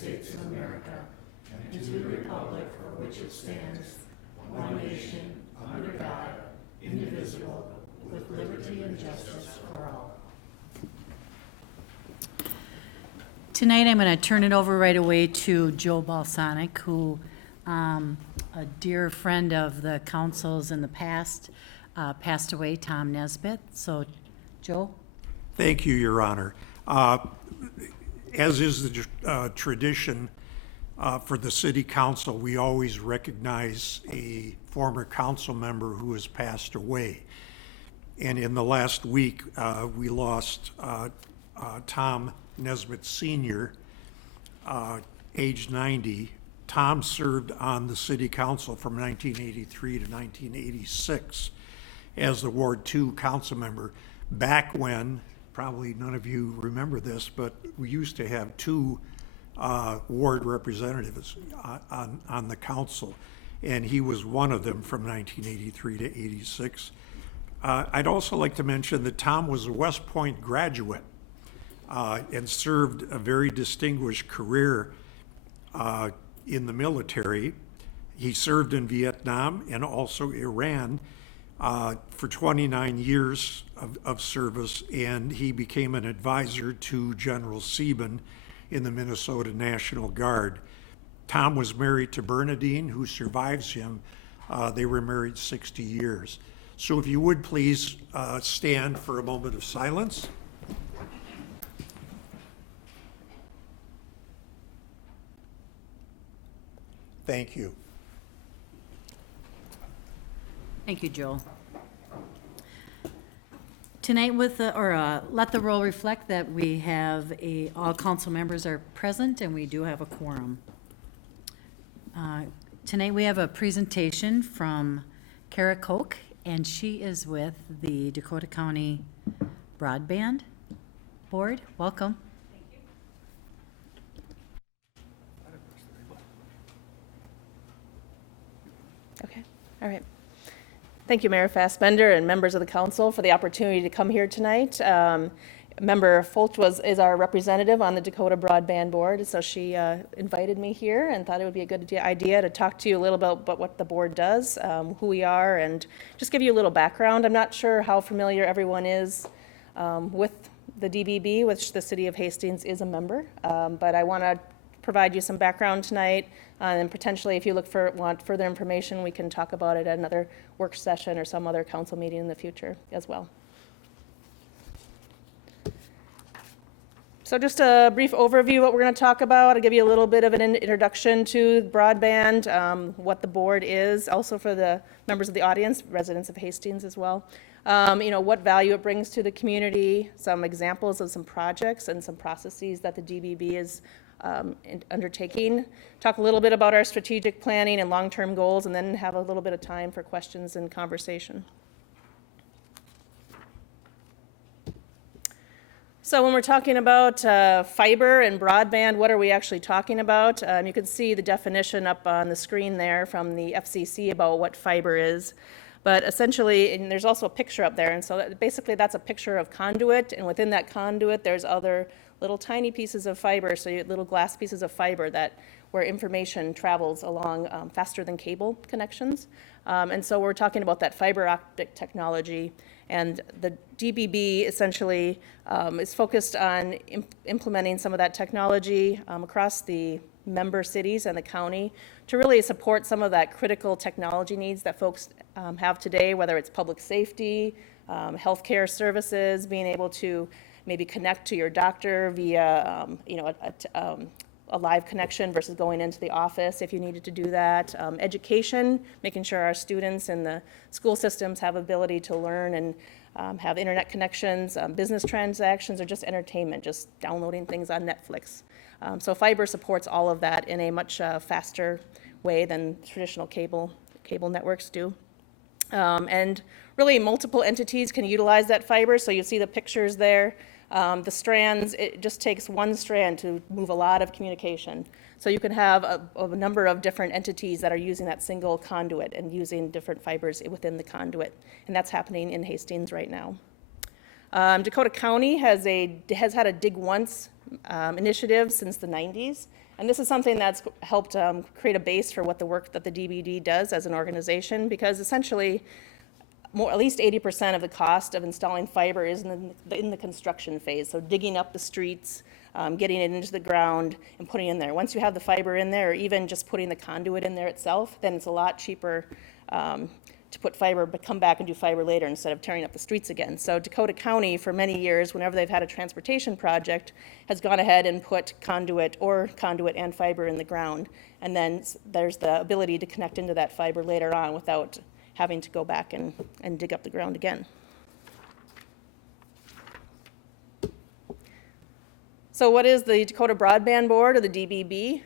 States of America and to the republic for which it stands, one nation, under God, indivisible, with liberty and justice for all. Tonight I'm going to turn it over right away to Joe Balsonic, who, a dear friend of the council's in the past, passed away, Tom Nesbitt. So, Joe? Thank you, Your Honor. As is the tradition for the city council, we always recognize a former council member who has passed away. And in the last week, we lost Tom Nesbitt Sr., age 90. Tom served on the city council from 1983 to 1986 as the Ward 2 council member. Back when, probably none of you remember this, but we used to have two ward representatives on the council, and he was one of them from 1983 to 86. I'd also like to mention that Tom was a West Point graduate and served a very distinguished career in the military. He served in Vietnam and also Iran for 29 years of service, and he became an advisor to General Sieben in the Minnesota National Guard. Tom was married to Bernadine, who survives him. They were married 60 years. So if you would please stand for a moment of silence. Thank you. Thank you, Joel. Tonight let the roll reflect that we have all council members are present and we do have a quorum. Tonight we have a presentation from Kara Koch, and she is with the Dakota County Broadband Board. Welcome. Okay, all right. Thank you, Mayor Fassbender and members of the council for the opportunity to come here tonight. Member Fulch is our representative on the Dakota Broadband Board, so she invited me here and thought it would be a good idea to talk to you a little about what the board does, who we are, and just give you a little background. I'm not sure how familiar everyone is with the DBB, which the City of Hastings is a member, but I want to provide you some background tonight, and potentially if you want further information, we can talk about it at another work session or some other council meeting in the future as well. So just a brief overview of what we're going to talk about. I'll give you a little bit of an introduction to broadband, what the board is, also for the members of the audience, residents of Hastings as well. What value it brings to the community, some examples of some projects and some processes that the DBB is undertaking, talk a little bit about our strategic planning and long-term goals, and then have a little bit of time for questions and conversation. So when we're talking about fiber and broadband, what are we actually talking about? You can see the definition up on the screen there from the FCC about what fiber is. But essentially, and there's also a picture up there, and so basically that's a picture of conduit, and within that conduit there's other little tiny pieces of fiber, so little glass pieces of fiber where information travels along faster than cable connections. And so we're talking about that fiber optic technology, and the DBB essentially is focused on implementing some of that technology across the member cities and the county to really support some of that critical technology needs that folks have today, whether it's public safety, healthcare services, being able to maybe connect to your doctor via a live connection versus going into the office if you needed to do that. Education, making sure our students in the school systems have ability to learn and have internet connections, business transactions, or just entertainment, just downloading things on Netflix. So fiber supports all of that in a much faster way than traditional cable networks do. And really multiple entities can utilize that fiber. So you see the pictures there. The strands, it just takes one strand to move a lot of communication. So you can have a number of different entities that are using that single conduit and using different fibers within the conduit. And that's happening in Hastings right now. Dakota County has had a Dig Once initiative since the 90s. And this is something that's helped create a base for what the work that the DBD does as an organization, because essentially at least 80% of the cost of installing fiber is in the construction phase. So digging up the streets, getting it into the ground and putting it in there. Once you have the fiber in there, or even just putting the conduit in there itself, then it's a lot cheaper to put fiber, but come back and do fiber later instead of tearing up the streets again. So Dakota County, for many years, whenever they've had a transportation project, has gone ahead and put conduit and fiber in the ground. And then there's the ability to connect into that fiber later on without having to go back and dig up the ground again. So what is the Dakota Broadband Board, or the DBB?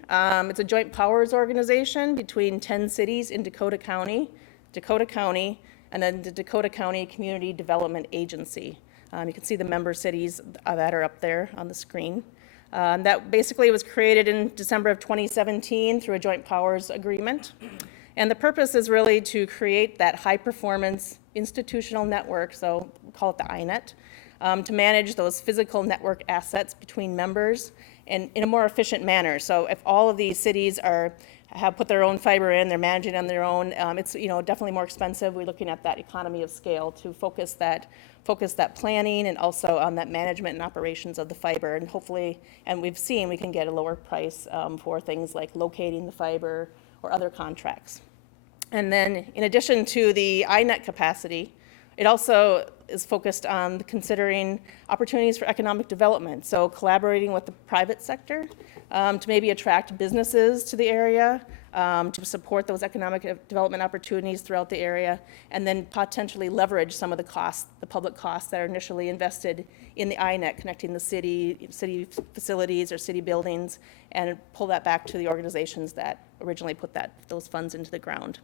It's a joint powers organization between 10 cities in Dakota County, and then the Dakota County Community Development Agency. You can see the member cities that are up there on the screen. That basically was created in December of 2017 through a joint powers agreement. And the purpose is really to create that high-performance institutional network, so we call it the INET, to manage those physical network assets between members and in a more efficient manner. So if all of these cities have put their own fiber in, they're managing on their own, it's definitely more expensive. We're looking at that economy of scale to focus that planning and also on that management and operations of the fiber. And hopefully, and we've seen, we can get a lower price for things like locating the fiber or other contracts. And then in addition to the INET capacity, it also is focused on considering opportunities for economic development. So collaborating with the private sector to maybe attract businesses to the area, to support those economic development opportunities throughout the area, and then potentially leverage some of the costs, the public costs that are initially invested in the INET, connecting the city facilities or city buildings, and pull that back to the organizations that originally put those funds into the ground.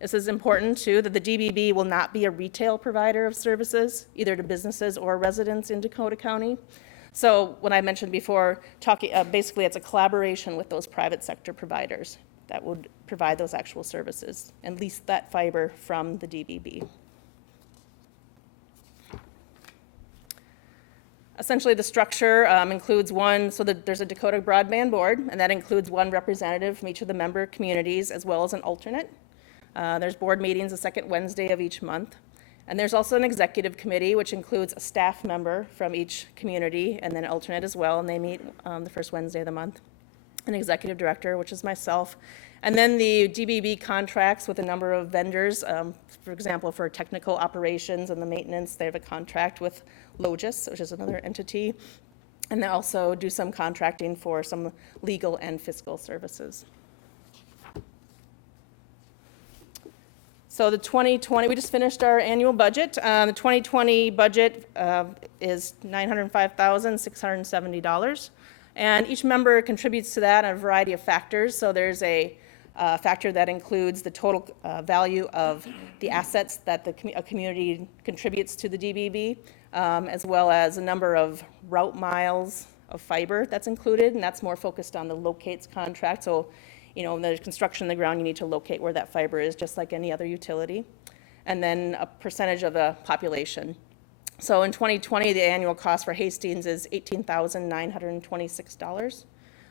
This is important too, that the DBB will not be a retail provider of services, either to businesses or residents in Dakota County. So when I mentioned before, basically it's a collaboration with those private sector providers that would provide those actual services and lease that fiber from the DBB. Essentially, the structure includes there's a Dakota Broadband Board, and that includes one representative from each of the member communities, as well as an alternate. There's board meetings the second Wednesday of each month. And there's also an executive committee, which includes a staff member from each community, and then an alternate as well, and they meet the first Wednesday of the month. An executive director, which is myself. And then the DBB contracts with a number of vendors. For example, for technical operations and the maintenance, they have a contract with Logis, which is another entity. And they also do some contracting for some legal and fiscal services. So the 2020, we just finished our annual budget. The 2020 budget is $905,670. And each member contributes to that on a variety of factors. So there's a factor that includes the total value of the assets that a community contributes to the DBB, as well as a number of route miles of fiber that's included, and that's more focused on the locates contract. So, when there's construction in the ground, you need to locate where that fiber is, just like any other utility. And then a percentage of the population. So in 2020, the annual cost for Hastings is $18,926.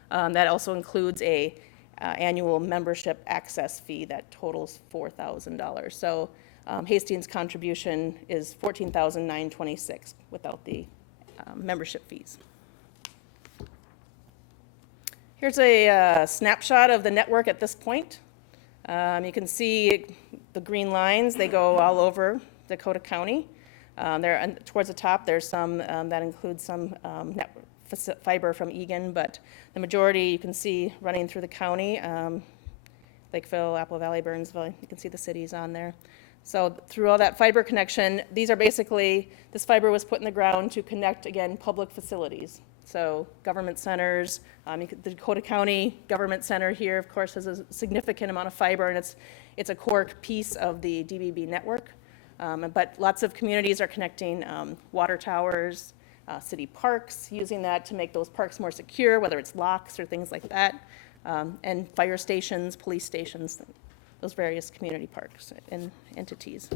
That also includes a annual membership access fee that totals $4,000. So Hastings' contribution is $14,926 without the membership fees. Here's a snapshot of the network at this point. You can see the green lines, they go all over Dakota County. There, towards the top, there's some that includes some fiber from Egan, but the majority you can see running through the county, Lakeville, Apple Valley, Burnsville, you can see the cities on there. So through all that fiber connection, these are basically, this fiber was put in the ground to connect, again, public facilities. So government centers, the Dakota County Government Center here, of course, has a significant amount of fiber, and it's a core piece of the DBB network. But lots of communities are connecting water towers, city parks, using that to make those parks more secure, whether it's locks or things like that, and fire stations, police stations, those various community parks and entities.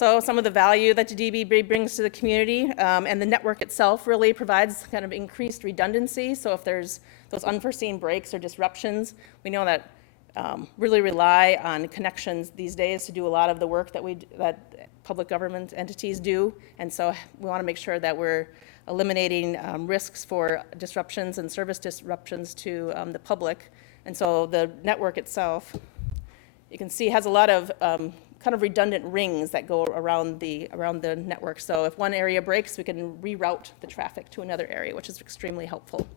So some of the value that the DBB brings to the community, and the network itself really provides kind of increased redundancy. So if there's those unforeseen breaks or disruptions, we know that really rely on connections these days to do a lot of the work that public government entities do. And so we want to make sure that we're eliminating risks for disruptions and service disruptions to the public. And so the network itself, you can see, has a lot of kind of redundant rings that go around the network. So if one area breaks, we can reroute the traffic to another area, which is extremely helpful.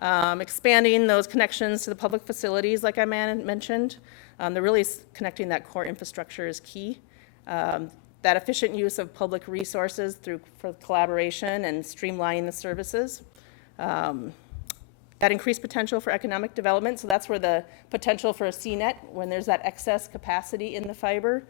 Expanding those connections to the public facilities, like I mentioned, they're really connecting that core infrastructure is key. That efficient use of public resources for collaboration and streamlining the services. That increased potential for economic development, so that's where the potential for a CNET, when there's that excess capacity in the fiber,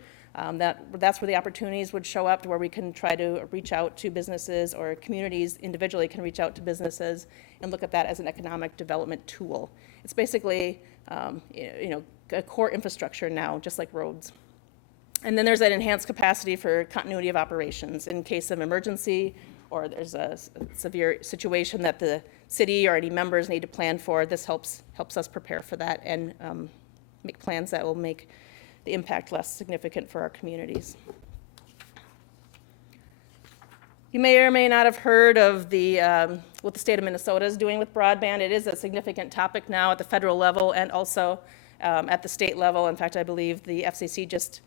that's where the opportunities would show up, to where we can try to reach out to businesses, or communities individually can reach out to businesses and look at that as an economic development tool. It's basically a core infrastructure now, just like roads. And then there's that enhanced capacity for continuity of operations in case of emergency, or there's a severe situation that the city or any members need to plan for. This helps us prepare for that and make plans that will make the impact less significant for our communities. You may or may not have heard of what the state of Minnesota is doing with broadband. It is a significant topic now at the federal level and also at the state level. In fact, I believe the FCC just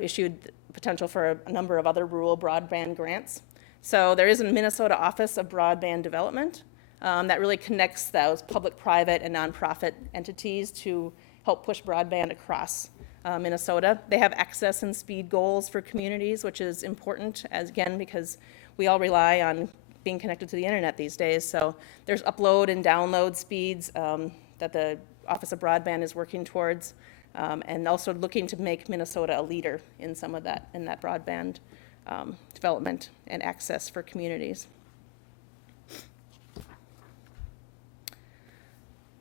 issued potential for a number of other rural broadband grants. So there is a Minnesota Office of Broadband Development that really connects those public, private, and nonprofit entities to help push broadband across Minnesota. They have access and speed goals for communities, which is important, again, because we all rely on being connected to the internet these days. So there's upload and download speeds that the Office of Broadband is working towards, and also looking to make Minnesota a leader in some of that, in that broadband development and access for communities.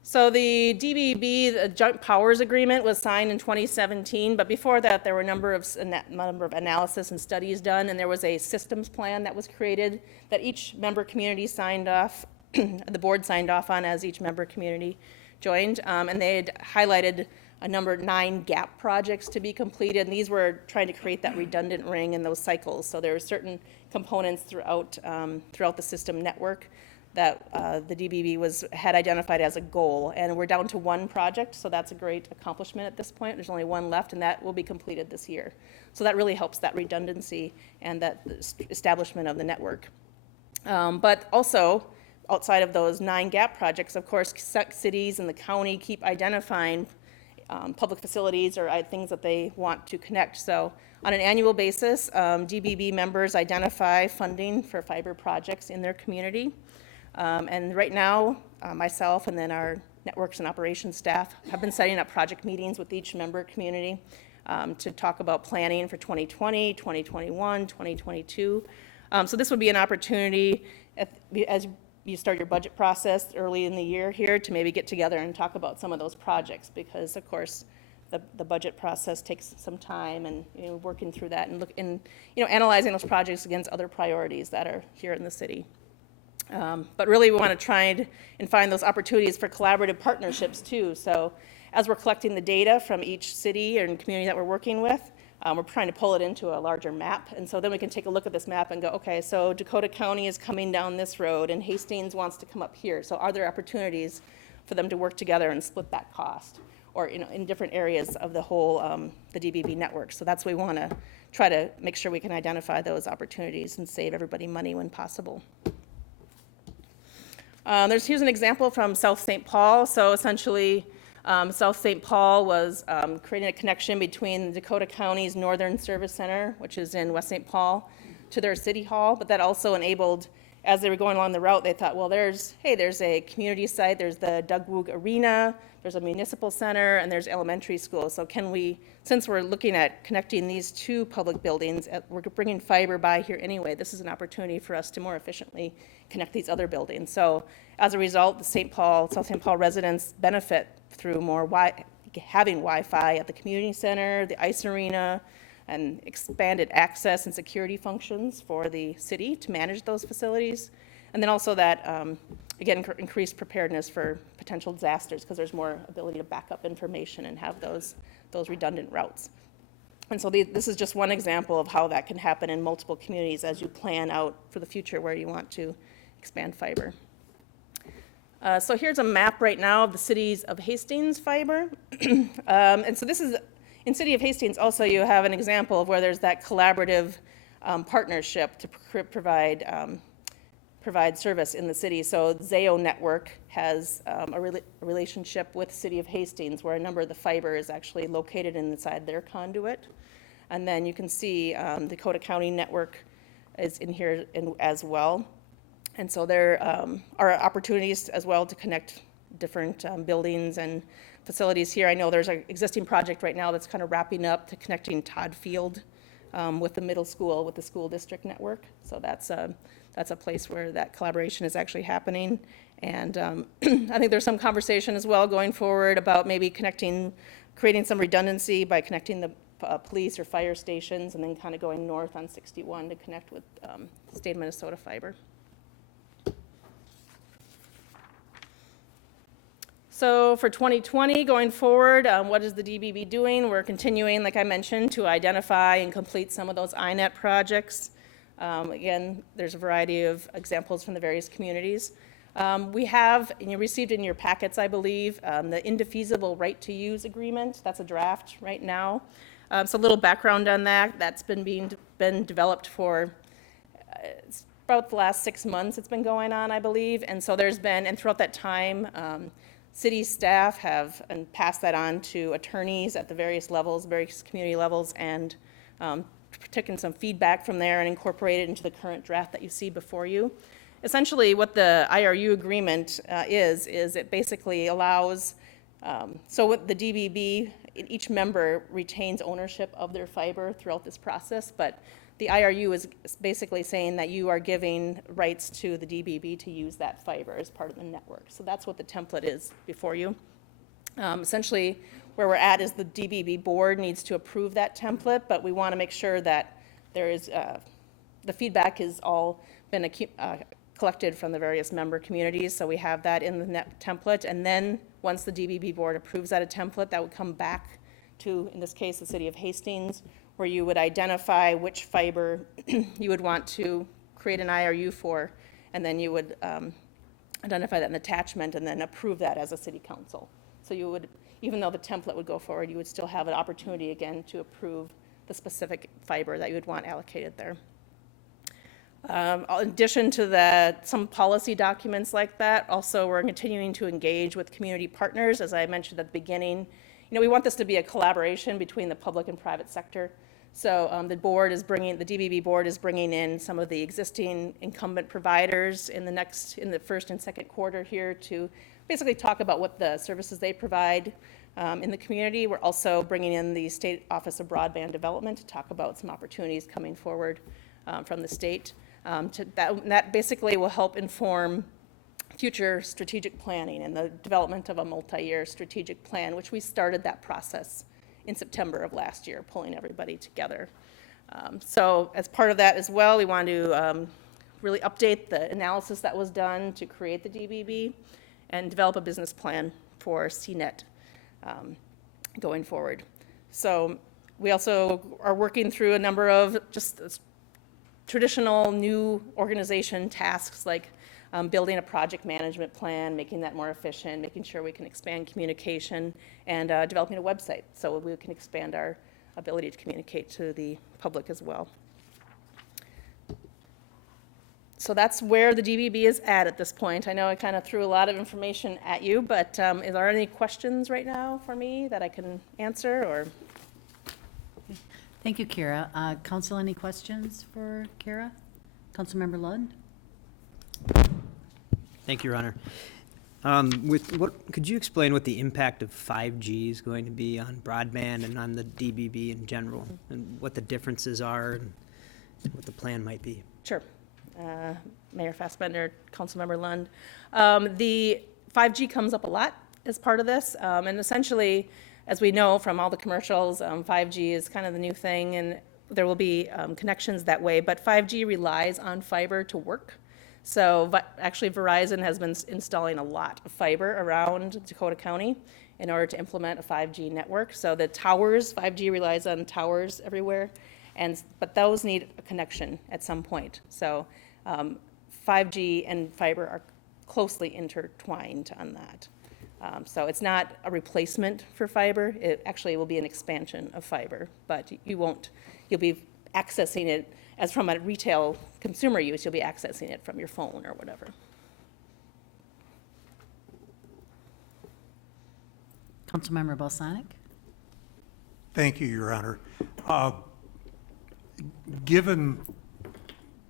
So the DBB, the Joint Powers Agreement, was signed in 2017, but before that there were a number of analysis and studies done, and there was a systems plan that was created that each member community signed off, the board signed off on as each member community joined, and they had highlighted a number 9 gap projects to be completed, and these were trying to create that redundant ring in those cycles. So there were certain components throughout the system network that the DBB had identified as a goal, and we're down to 1 project, so that's a great accomplishment at this point. There's only 1 left, and that will be completed this year. So that really helps that redundancy and that establishment of the network. But also, outside of those 9 gap projects, of course, cities and the county keep identifying public facilities or things that they want to connect. So on an annual basis, DBB members identify funding for fiber projects in their community. And right now, myself and then our networks and operations staff have been setting up project meetings with each member community to talk about planning for 2020, 2021, 2022. So this would be an opportunity as you start your budget process early in the year here to maybe get together and talk about some of those projects, because of course the budget process takes some time, and working through that and analyzing those projects against other priorities that are here in the city. But really we want to try and find those opportunities for collaborative partnerships too. So as we're collecting the data from each city and community that we're working with, we're trying to pull it into a larger map. And so then we can take a look at this map and go, okay, so Dakota County is coming down this road and Hastings wants to come up here. So are there opportunities for them to work together and split that cost? Or in different areas of the whole, the DBB network. So that's what we want to try to make sure we can identify those opportunities and save everybody money when possible. Here's an example from South St. Paul. So essentially, South St. Paul was creating a connection between Dakota County's Northern Service Center, which is in West St. Paul, to their city hall, but that also enabled, as they were going along the route, they thought, well, there's a community site, there's the Doug Woog Arena, there's a municipal center, and there's elementary school. So can we, since we're looking at connecting these 2 public buildings, we're bringing fiber by here anyway, this is an opportunity for us to more efficiently connect these other buildings. So as a result, the South St. Paul residents benefit through more having Wi-Fi at the community center, the ice arena, and expanded access and security functions for the city to manage those facilities. And then also that, again, increased preparedness for potential disasters because there's more ability to back up information and have those redundant routes. And so this is just one example of how that can happen in multiple communities as you plan out for the future where you want to expand fiber. So here's a map right now of the cities of Hastings fiber. And so this is, in City of Hastings also you have an example of where there's that collaborative partnership to provide service in the city. So Zayo Network has a relationship with the City of Hastings where a number of the fiber is actually located inside their conduit. And then you can see Dakota County Network is in here as well. And so there are opportunities as well to connect different buildings and facilities here. I know there's an existing project right now that's kind of wrapping up to connecting Todd Field with the middle school, with the school district network. So that's a place where that collaboration is actually happening. And I think there's some conversation as well going forward about maybe creating some redundancy by connecting the police or fire stations and then kind of going north on 61 to connect with state of Minnesota fiber. So for 2020, going forward, what is the DBB doing? We're continuing, like I mentioned, to identify and complete some of those INET projects. Again, there's a variety of examples from the various communities. We have, and you received in your packets, I believe, the indefeasible right to use agreement. That's a draft right now. So a little background on that. That's been developed for it's about the last 6 months it's been going on, I believe. And so there's been, and throughout that time, city staff have passed that on to attorneys at the various levels, various community levels, and taken some feedback from there and incorporated into the current draft that you see before you. Essentially, what the IRU agreement is it basically allows, so what the DBB, each member retains ownership of their fiber throughout this process, but the IRU is basically saying that you are giving rights to the DBB to use that fiber as part of the network. So that's what the template is before you. Essentially, where we're at is the DBB board needs to approve that template, but we want to make sure that there is, the feedback has all been collected from the various member communities, so we have that in the net template, and then once the DBB board approves that a template, that would come back to, in this case, the City of Hastings, where you would identify which fiber you would want to create an IRU for, and then you would identify that in the attachment and then approve that as a city council. So you would, even though the template would go forward, you would still have an opportunity again to approve the specific fiber that you would want allocated there. In addition to that, some policy documents like that, also we're continuing to engage with community partners. As I mentioned at the beginning, we want this to be a collaboration between the public and private sector. So the DBB board is bringing in some of the existing incumbent providers in the first and second quarter here to basically talk about what the services they provide in the community. We're also bringing in the State Office of Broadband Development to talk about some opportunities coming forward from the state. That basically will help inform future strategic planning and the development of a multi-year strategic plan, which we started that process in September of last year, pulling everybody together. So as part of that as well, we want to really update the analysis that was done to create the DBB and develop a business plan for CNET going forward. So we also are working through a number of just traditional new organization tasks like building a project management plan, making that more efficient, making sure we can expand communication, and developing a website so we can expand our ability to communicate to the public as well. So that's where the DBB is at this point. I know I kind of threw a lot of information at you, but is there any questions right now for me that I can answer? Or Thank you, Kara. Council, any questions for Kara? Councilmember Lund? Thank you, Your Honor. Could you explain what the impact of 5G is going to be on broadband and on the DBB in general, and what the differences are and what the plan might be? Sure. Mayor Fassbender, Councilmember Lund. The 5G comes up a lot as part of this, and essentially as we know from all the commercials, 5G is kind of the new thing, and there will be connections that way, but 5G relies on fiber to work. So actually Verizon has been installing a lot of fiber around Dakota County in order to implement a 5G network. So the towers, 5G relies on towers everywhere, but those need a connection at some point. So 5G and fiber are closely intertwined on that. So it's not a replacement for fiber. It actually will be an expansion of fiber, but you'll be accessing it as from a retail consumer use, you'll be accessing it from your phone or whatever. Councilmember Balsonic? Thank you, Your Honor. Given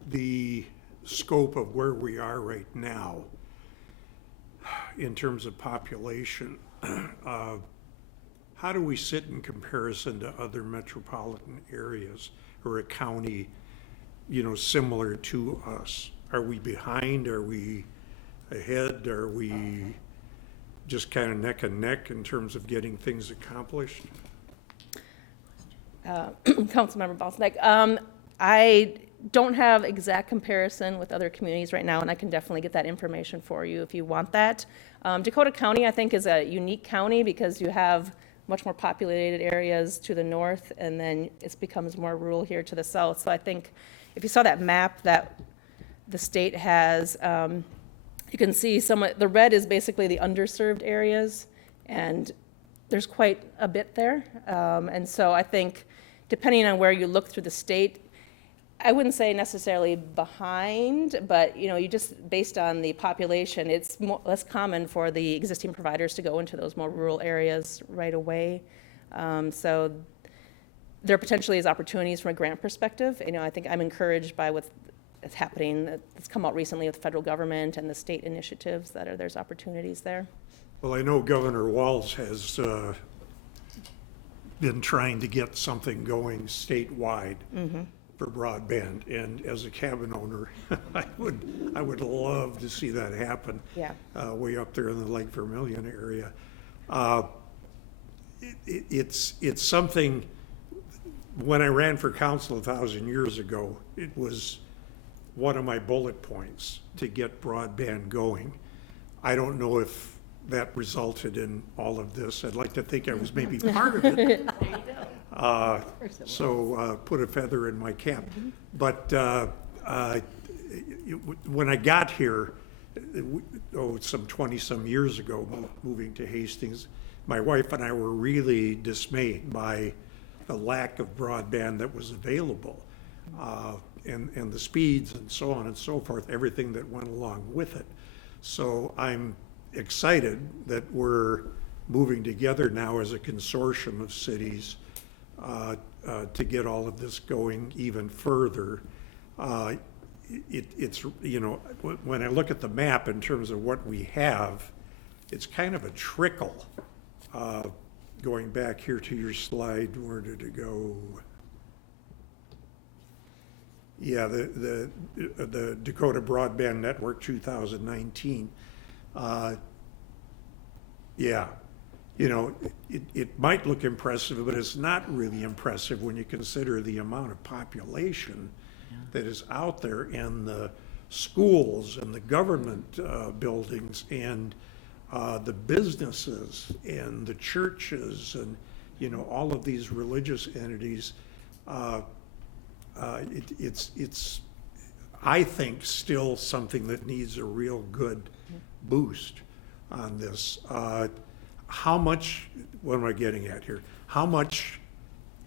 the scope of where we are right now in terms of population, how do we sit in comparison to other metropolitan areas or a county, similar to us? Are we behind? Are we ahead? Are we just kind of neck and neck in terms of getting things accomplished? Councilmember Balsonic, I don't have exact comparison with other communities right now, and I can definitely get that information for you if you want that. Dakota County, I think, is a unique county because you have much more populated areas to the north, and then it becomes more rural here to the south. So I think if you saw that map that the state has, you can see the red is basically the underserved areas, and there's quite a bit there. And so I think depending on where you look through the state, I wouldn't say necessarily behind, but you just based on the population, it's less common for the existing providers to go into those more rural areas right away. So there potentially is opportunities from a grant perspective. I think I'm encouraged by what's happening. That's come out recently with the federal government and the state initiatives there's opportunities there. Well, I know Governor Walz has been trying to get something going statewide for broadband, and as a cabin owner, I would love to see that happen. Yeah. Way up there in the Lake Vermilion area. It's something. When I ran for council 1,000 years ago, it was one of my bullet points to get broadband going. I don't know if that resulted in all of this. I'd like to think I was maybe part of it. There you go. So put a feather in my cap. But when I got here, some 20-some years ago, moving to Hastings, my wife and I were really dismayed by the lack of broadband that was available, and the speeds and so on and so forth, everything that went along with it. So I'm excited that we're moving together now as a consortium of cities to get all of this going even further. It's when I look at the map in terms of what we have, it's kind of a trickle. Going back here to your slide, where did it go? Yeah, the Dakota Broadband Network 2019. Yeah, it might look impressive, but it's not really impressive when you consider the amount of population that is out there, and the schools and the government buildings and the businesses and the churches and all of these religious entities. It's I think still something that needs a real good boost on this. How much, what am I getting at here? How much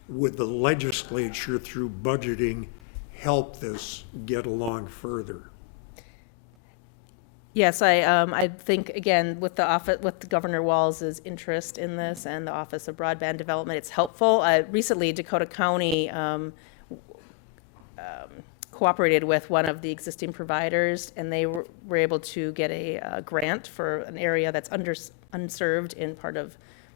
would the legislature through budgeting help this get along further? Yes, I think, again, with Governor Walz's interest in this and the Office of Broadband Development, it's helpful. Recently, Dakota County cooperated with one of the existing providers, and they were able to get a grant for an area that's unserved in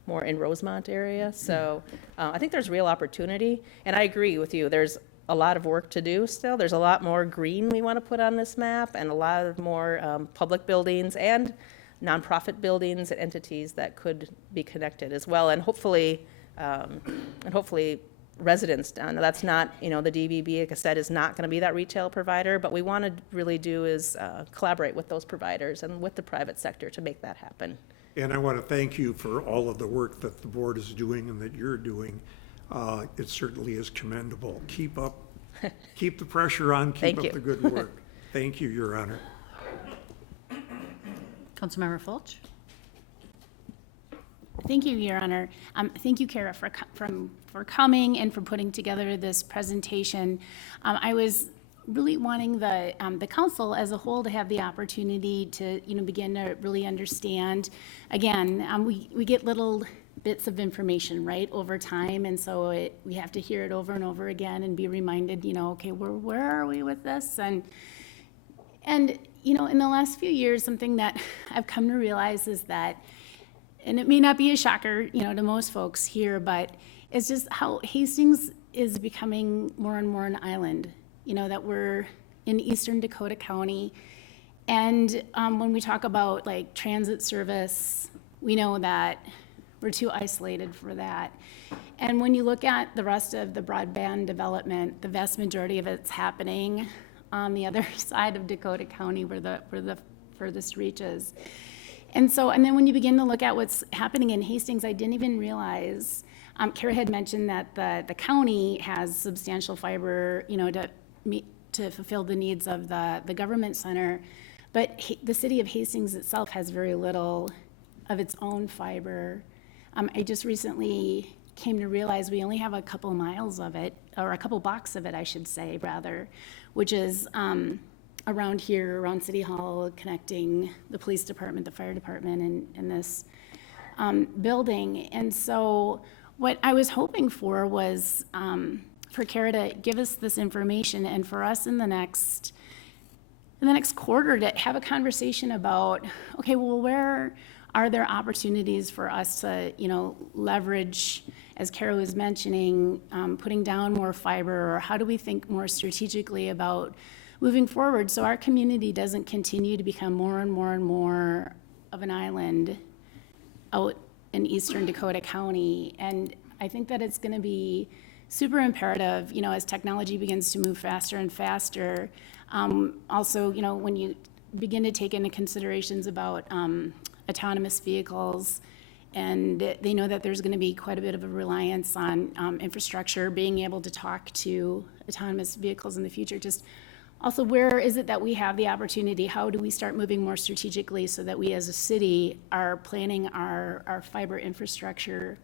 more in Rosemont area. So I think there's real opportunity, and I agree with you. There's a lot of work to do still. There's a lot more green we want to put on this map, and a lot of more public buildings and nonprofit buildings and entities that could be connected as well, and hopefully residents. Now, that's not, the DBB, like I said, is not going to be that retail provider, but we want to really do is collaborate with those providers and with the private sector to make that happen. And I want to thank you for all of the work that the board is doing and that you're doing. It certainly is commendable. Keep up, keep the pressure on, keep Thank up you. the good work. Thank you, Your Honor. Councilmember Fulch? Thank you, Your Honor. Thank you, Kara, for coming and for putting together this presentation. I was really wanting the council as a whole to have the opportunity to, begin to really understand. Again, we get little bits of information, right, over time, and so we have to hear it over and over again and be reminded, okay, where are we with this? And in the last few years, something that I've come to realize is that, and it may not be a shocker, to most folks here, but it's just how Hastings is becoming more and more an island, that we're in eastern Dakota County. And when we talk about like transit service, we know that we're too isolated for that. And when you look at the rest of the broadband development, the vast majority of it's happening on the other side of Dakota County where the furthest reaches. And then when you begin to look at what's happening in Hastings, I didn't even realize, Kara had mentioned that the county has substantial fiber, to fulfill the needs of the government center, but the city of Hastings itself has very little of its own fiber. I just recently came to realize we only have a couple miles of it, or a couple blocks of it, I should say, rather, which is around here, around City Hall, connecting the police department, the fire department, and this building. And so what I was hoping for was for Kara to give us this information, and for us in the next quarter to have a conversation about, okay, well, where are there opportunities for us to, leverage, as Kara was mentioning, putting down more fiber, or how do we think more strategically about moving forward so our community doesn't continue to become more and more and more of an island out in eastern Dakota County. And I think that it's going to be super imperative, as technology begins to move faster and faster. Also, when you begin to take into considerations about autonomous vehicles, and they know that there's going to be quite a bit of a reliance on infrastructure, being able to talk to autonomous vehicles in the future. Just also, where is it that we have the opportunity? How do we start moving more strategically so that we as a city are planning our fiber infrastructure?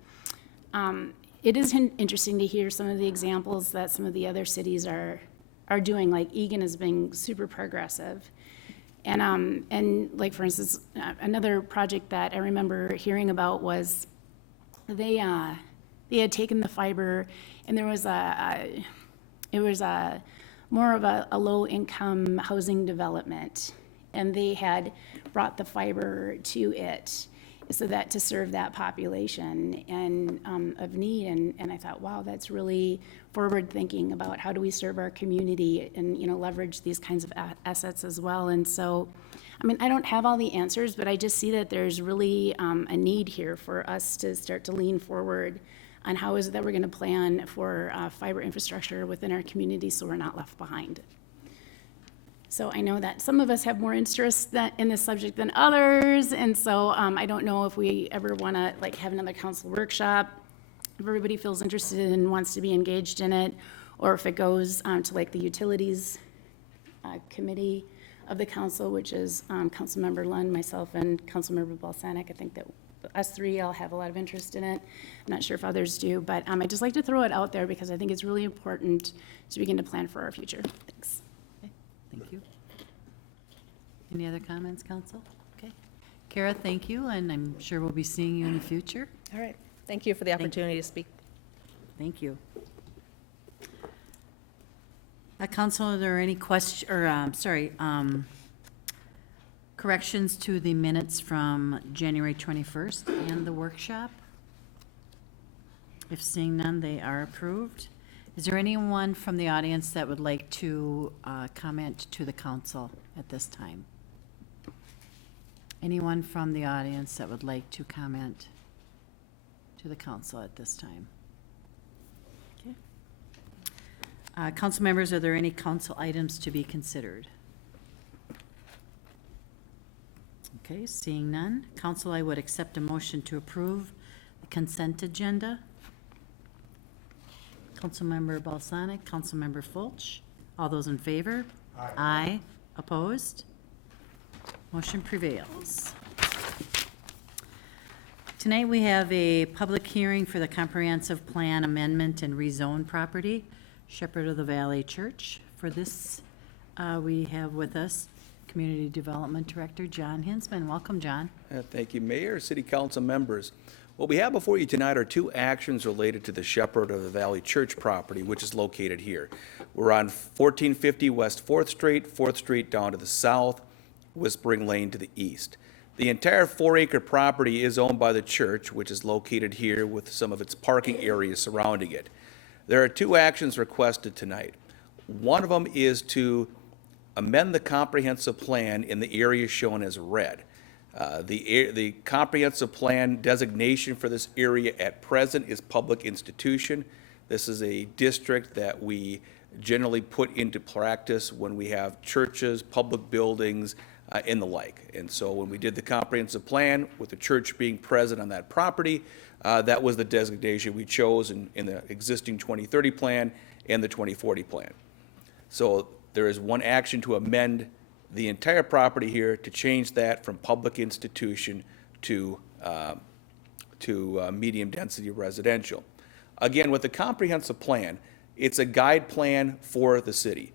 It is interesting to hear some of the examples that some of the other cities are doing, like Egan is being super progressive. And like, for instance, another project that I remember hearing about was they had taken the fiber, and there was more of a low-income housing development, and they had brought the fiber to it so that to serve that population and of need. And I thought, wow, that's really forward thinking about how do we serve our community and leverage these kinds of assets as well. And so, I don't have all the answers, but I just see that there's really a need here for us to start to lean forward on how is it that we're going to plan for fiber infrastructure within our community so we're not left behind. So I know that some of us have more interest in this subject than others, and so I don't know if we ever want to have another council workshop, if everybody feels interested and wants to be engaged in it, or if it goes to the utilities committee of the council, which is Councilmember Lund, myself, and Councilmember Balsanic. I think that us three all have a lot of interest in it. I'm not sure if others do, but I'd just like to throw it out there because I think it's really important to begin to plan for our future. Thanks. Thank you. Any other comments, council? Okay. Kara, thank you, and I'm sure we'll be seeing you in the future. All right. Thank you for the opportunity to speak. Thank you. Council, are there any corrections to the minutes from January 21st and the workshop? If seeing none, they are approved. Is there anyone from the audience that would like to comment to the council at this time? Anyone from the audience that would like to comment to the council at this time? Okay. Council members, are there any council items to be considered? Okay, seeing none. Council, I would accept a motion to approve the consent agenda. Councilmember Balsanic, Councilmember Fulch, all those in favor? Aye. Aye. Opposed? Motion prevails. Tonight, we have a public hearing for the comprehensive plan amendment and rezone property, Shepard of the Valley Church. For this, we have with us Community Development Director John Hinsman. Welcome, John. Thank you, Mayor, City Council members. What we have before you tonight are two actions related to the Shepard of the Valley Church property, which is located here. We're on 1450 West 4th Street down to the south, Whispering Lane to the east. The entire 4-acre property is owned by the church, which is located here with some of its parking areas surrounding it. There are two actions requested tonight. One of them is to amend the comprehensive plan in the area shown as red. The comprehensive plan designation for this area at present is public institution. This is a district that we generally put into practice when we have churches, public buildings, and the like. And so when we did the comprehensive plan with the church being present on that property, that was the designation we chose in the existing 2030 plan and the 2040 plan. So there is one action to amend the entire property here to change that from public institution to medium density residential. Again, with the comprehensive plan, it's a guide plan for the city.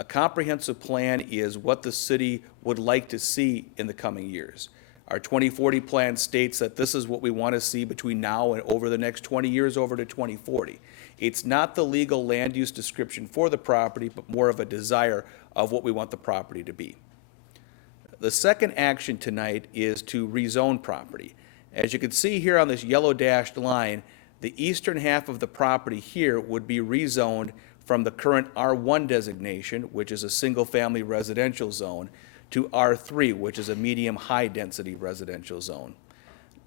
A comprehensive plan is what the city would like to see in the coming years. Our 2040 plan states that this is what we want to see between now and over the next 20 years over to 2040. It's not the legal land use description for the property, but more of a desire of what we want the property to be. The second action tonight is to rezone property. As you can see here on this yellow dashed line, the eastern half of the property here would be rezoned from the current R1 designation, which is a single-family residential zone, to R3, which is a medium-high density residential zone.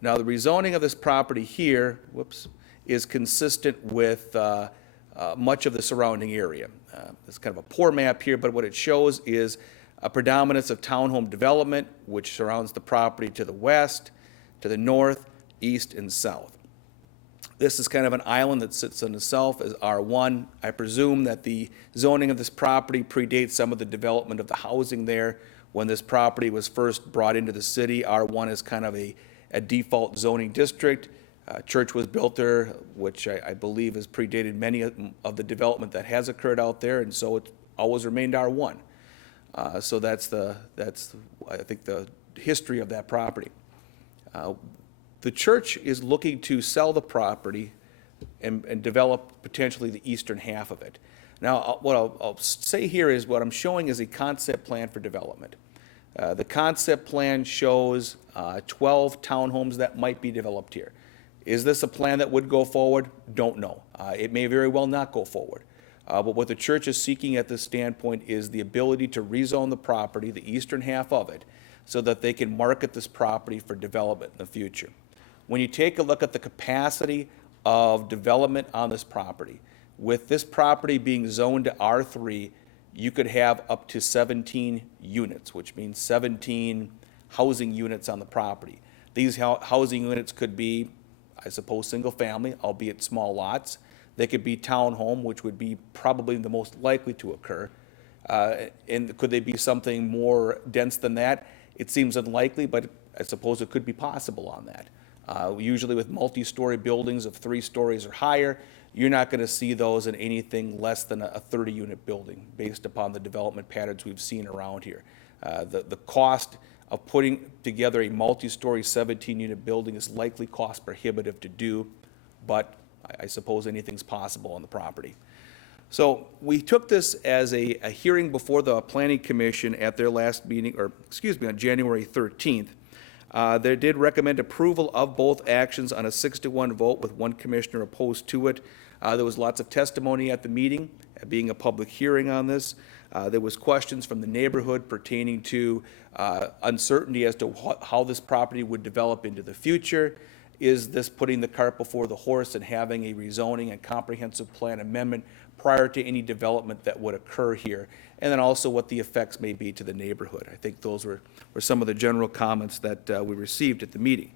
Now, the rezoning of this property here, is consistent with much of the surrounding area. It's kind of a poor map here, but what it shows is a predominance of townhome development, which surrounds the property to the west, to the north, east, and south. This is kind of an island that sits on itself as R1. I presume that the zoning of this property predates some of the development of the housing there. When this property was first brought into the city, R1 is kind of a default zoning district. Church was built there, which I believe has predated many of the development that has occurred out there, and so it's always remained R1. So that's I think the history of that property. The church is looking to sell the property and develop potentially the eastern half of it. Now, what I'll say here is what I'm showing is a concept plan for development. The concept plan shows 12 townhomes that might be developed here. Is this a plan that would go forward? Don't know. It may very well not go forward. But what the church is seeking at this standpoint is the ability to rezone the property, the eastern half of it, so that they can market this property for development in the future. When you take a look at the capacity of development on this property, with this property being zoned to R3, you could have up to 17 units, which means 17 housing units on the property. These housing units could be, I suppose, single family, albeit small lots. They could be townhome, which would be probably the most likely to occur. And could they be something more dense than that? It seems unlikely, but I suppose it could be possible on that. Usually with multi-story buildings of 3 stories or higher, you're not going to see those in anything less than a 30-unit building based upon the development patterns we've seen around here. The cost of putting together a multi-story 17-unit building is likely cost prohibitive to do, but I suppose anything's possible on the property. So we took this as a hearing before the Planning Commission at their last meeting, on January 13th. They did recommend approval of both actions on a 6-to-1 vote with 1 commissioner opposed to it. There was lots of testimony at the meeting, being a public hearing on this. There was questions from the neighborhood pertaining to uncertainty as to how this property would develop into the future. Is this putting the cart before the horse and having a rezoning and comprehensive plan amendment prior to any development that would occur here? And then also what the effects may be to the neighborhood. I think those were some of the general comments that we received at the meeting.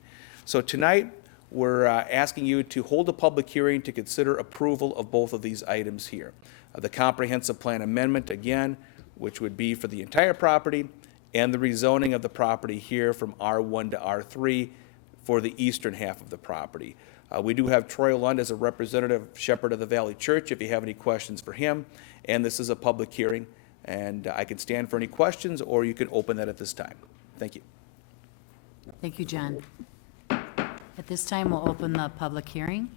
So tonight, we're asking you to hold a public hearing to consider approval of both of these items here. The comprehensive plan amendment, again, which would be for the entire property, and the rezoning of the property here from R1 to R3 for the eastern half of the property. We do have Troy Lund as a representative of Shepard of the Valley Church, if you have any questions for him. And this is a public hearing, and I can stand for any questions, or you can open that at this time. Thank you. Thank you, John. At this time, we'll open the public hearing.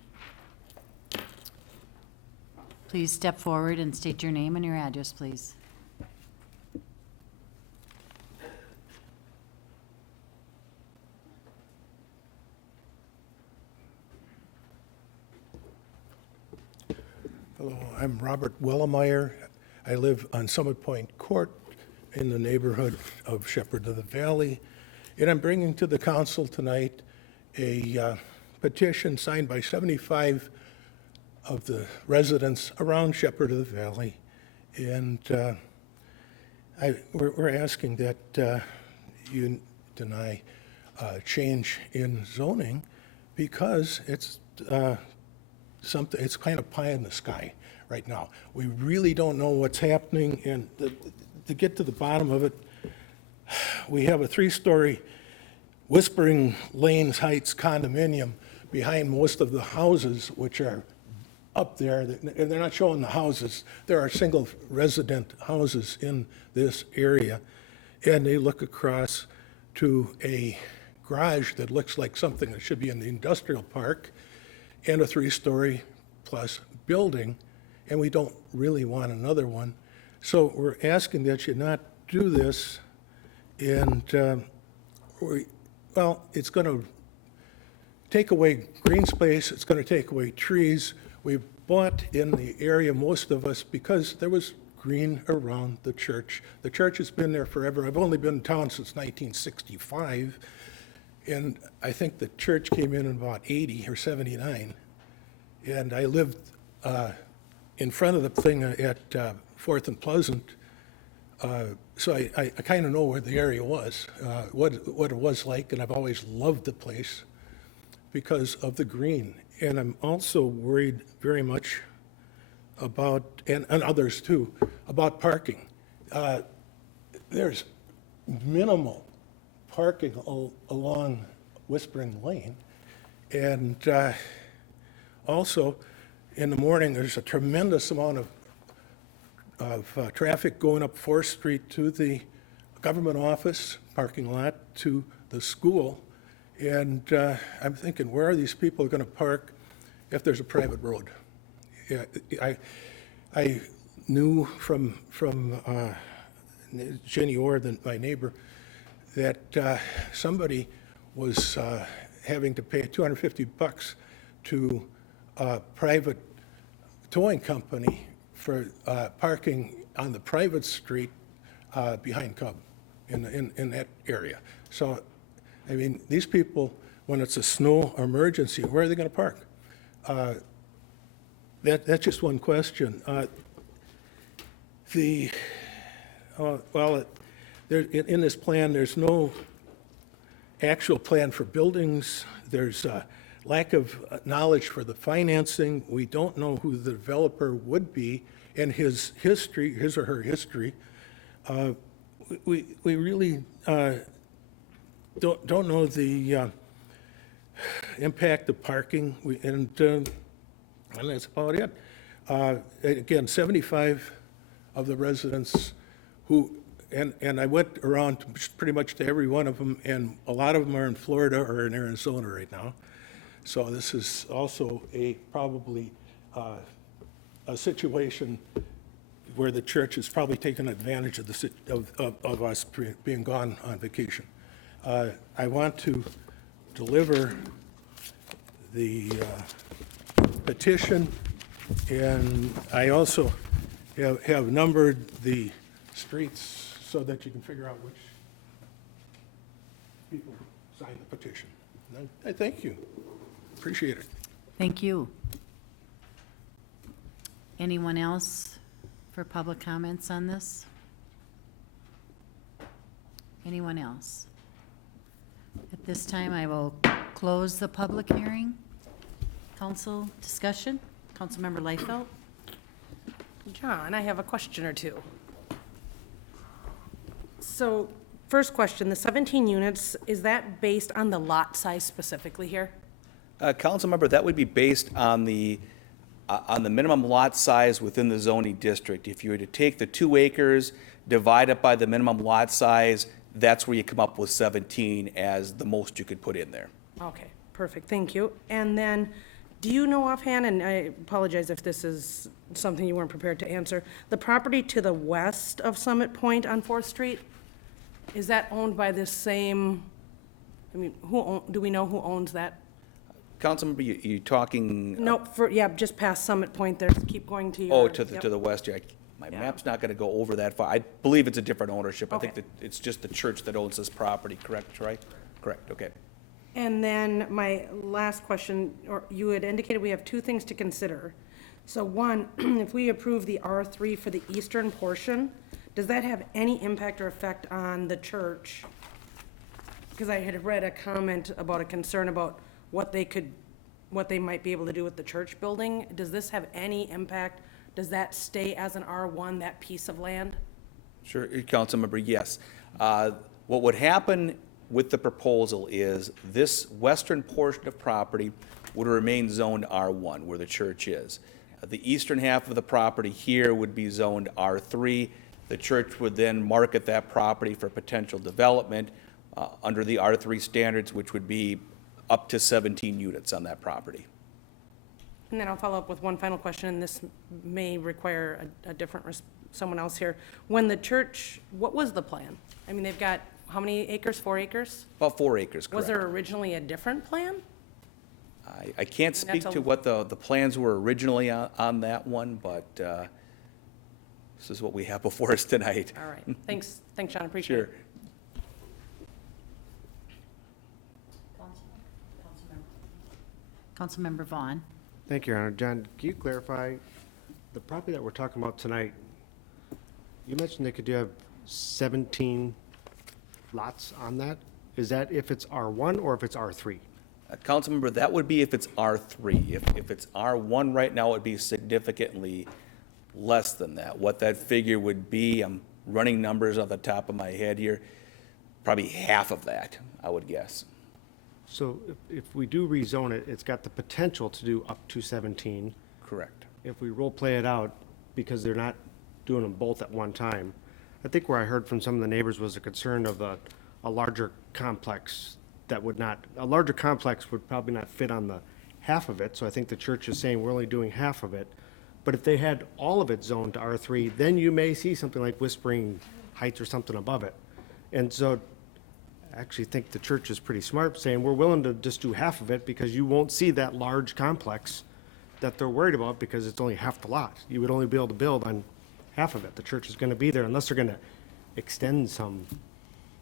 Please step forward and state your name and your address, please. Hello, I'm Robert Wellemeyer. I live on Summit Point Court in the neighborhood of Shepard of the Valley. And I'm bringing to the council tonight a petition signed by 75 of the residents around Shepard of the Valley. And we're asking that you deny change in zoning because it's it's kind of pie in the sky right now. We really don't know what's happening, and to get to the bottom of it, we have a 3-story Whispering Lanes Heights condominium behind most of the houses, which are up there, and they're not showing the houses. There are single resident houses in this area, and they look across to a garage that looks like something that should be in the industrial park, and a 3-story plus building, and we don't really want another one. So we're asking that you not do this, and well, it's going to take away green space, it's going to take away trees. We bought in the area, most of us, because there was green around the church. The church has been there forever. I've only been in town since 1965, and I think the church came in about 80 or 79. And I lived in front of the thing at 4th and Pleasant, so I kind of know where the area was, what it was like, and I've always loved the place because of the green. And I'm also worried very much about, and others too, about parking. There's minimal parking along Whispering Lane, and also in the morning there's a tremendous amount of traffic going up 4th Street to the government office parking lot to the school, and I'm thinking, where are these people going to park if there's a private road? Yeah, I knew from Jenny Orr, my neighbor, that somebody was having to pay $250 to a private towing company for parking on the private street behind Cub in that area. So, I mean, these people, when it's a snow emergency, where are they going to park? That's just one question. In this plan, there's no actual plan for buildings. There's a lack of knowledge for the financing. We don't know who the developer would be and his history, his or her history. We really don't know the impact of parking, and that's about it. Again, 75 of the residents who, and I went around pretty much to every one of them, and a lot of them are in Florida or in Arizona right now. So this is also probably a situation where the church has probably taken advantage of us being gone on vacation. I want to deliver the petition, and I also have numbered the streets so that you can figure out which people signed the petition. And I thank you. Appreciate it. Thank you. Anyone else for public comments on this? Anyone else? At this time, I will close the public hearing. Council discussion? Councilmember Leifeld? John, I have a question or two. So, first question, the 17 units, is that based on the lot size specifically here? Council member, that would be based on the minimum lot size within the zoning district. If you were to take the 2 acres, divide it by the minimum lot size, that's where you come up with 17 as the most you could put in there. Okay, perfect, thank you. And then, do you know offhand, and I apologize if this is something you weren't prepared to answer, the property to the west of Summit Point on 4th Street, is that owned by this same, I mean, do we know who owns that? Councilmember, you talking? No, yeah, just past Summit Point there, keep going to your. Oh, to yep. the west, yeah. My Yeah. map's not gonna go over that far. I believe it's a different ownership. I think Okay. that it's just the church that owns this property, correct, Troy? Correct, okay. And then my last question, or you had indicated we have 2 things to consider. So one, if we approve the R3 for the eastern portion, does that have any impact or effect on the church? Because I had read a comment about a concern about what they might be able to do with the church building. Does this have any impact? Does that stay as an R1, that piece of land? Sure, Councilmember, yes. What would happen with the proposal is this western portion of property would remain zoned R1, where the church is. The eastern half of the property here would be zoned R3. The church would then market that property for potential development under the R3 standards, which would be up to 17 units on that property. And then I'll follow up with one final question, and this may require a different, someone else here. When the church, what was the plan? I mean, they've got, how many acres, 4 acres? About 4 acres, correct. Was there originally a different plan? I can't speak That's to what the plans were originally on that one, but this is what we have before us tonight. All right, thanks, John, appreciate Sure. it. Councilmember Vaughn? Thank you, Your Honor. John, can you clarify, the property that we're talking about tonight, you mentioned they could have 17 lots on that? Is that if it's R1 or if it's R3? Councilmember, that would be if it's R3. If it's R1 right now, it would be significantly less than that. What that figure would be, I'm running numbers off the top of my head here, probably half of that, I would guess. So if we do rezone it, it's got the potential to do up to 17. Correct. If we role play it out, because they're not doing them both at one time, I think where I heard from some of the neighbors was a concern of a larger complex that would not, a larger complex would probably not fit on the half of it, so I think the church is saying we're only doing half of it. But if they had all of it zoned to R3, then you may see something like Whispering Heights or something above it. And so I actually think the church is pretty smart, saying we're willing to just do half of it because you won't see that large complex that they're worried about because it's only half the lot. You would only be able to build on half of it. The church is going to be there unless they're going to extend some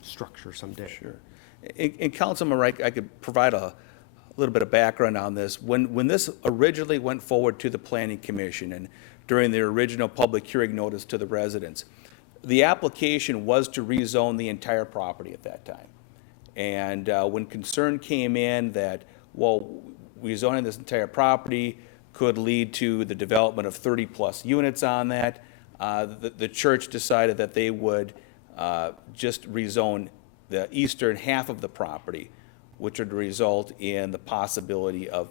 structure someday. Sure. And Councilman, I could provide a little bit of background on this. When this originally went forward to the Planning Commission and during the original public hearing notice to the residents, the application was to rezone the entire property at that time. And when concern came in that, well, rezoning this entire property could lead to the development of 30-plus units on that, the church decided that they would just rezone the eastern half of the property, which would result in the possibility of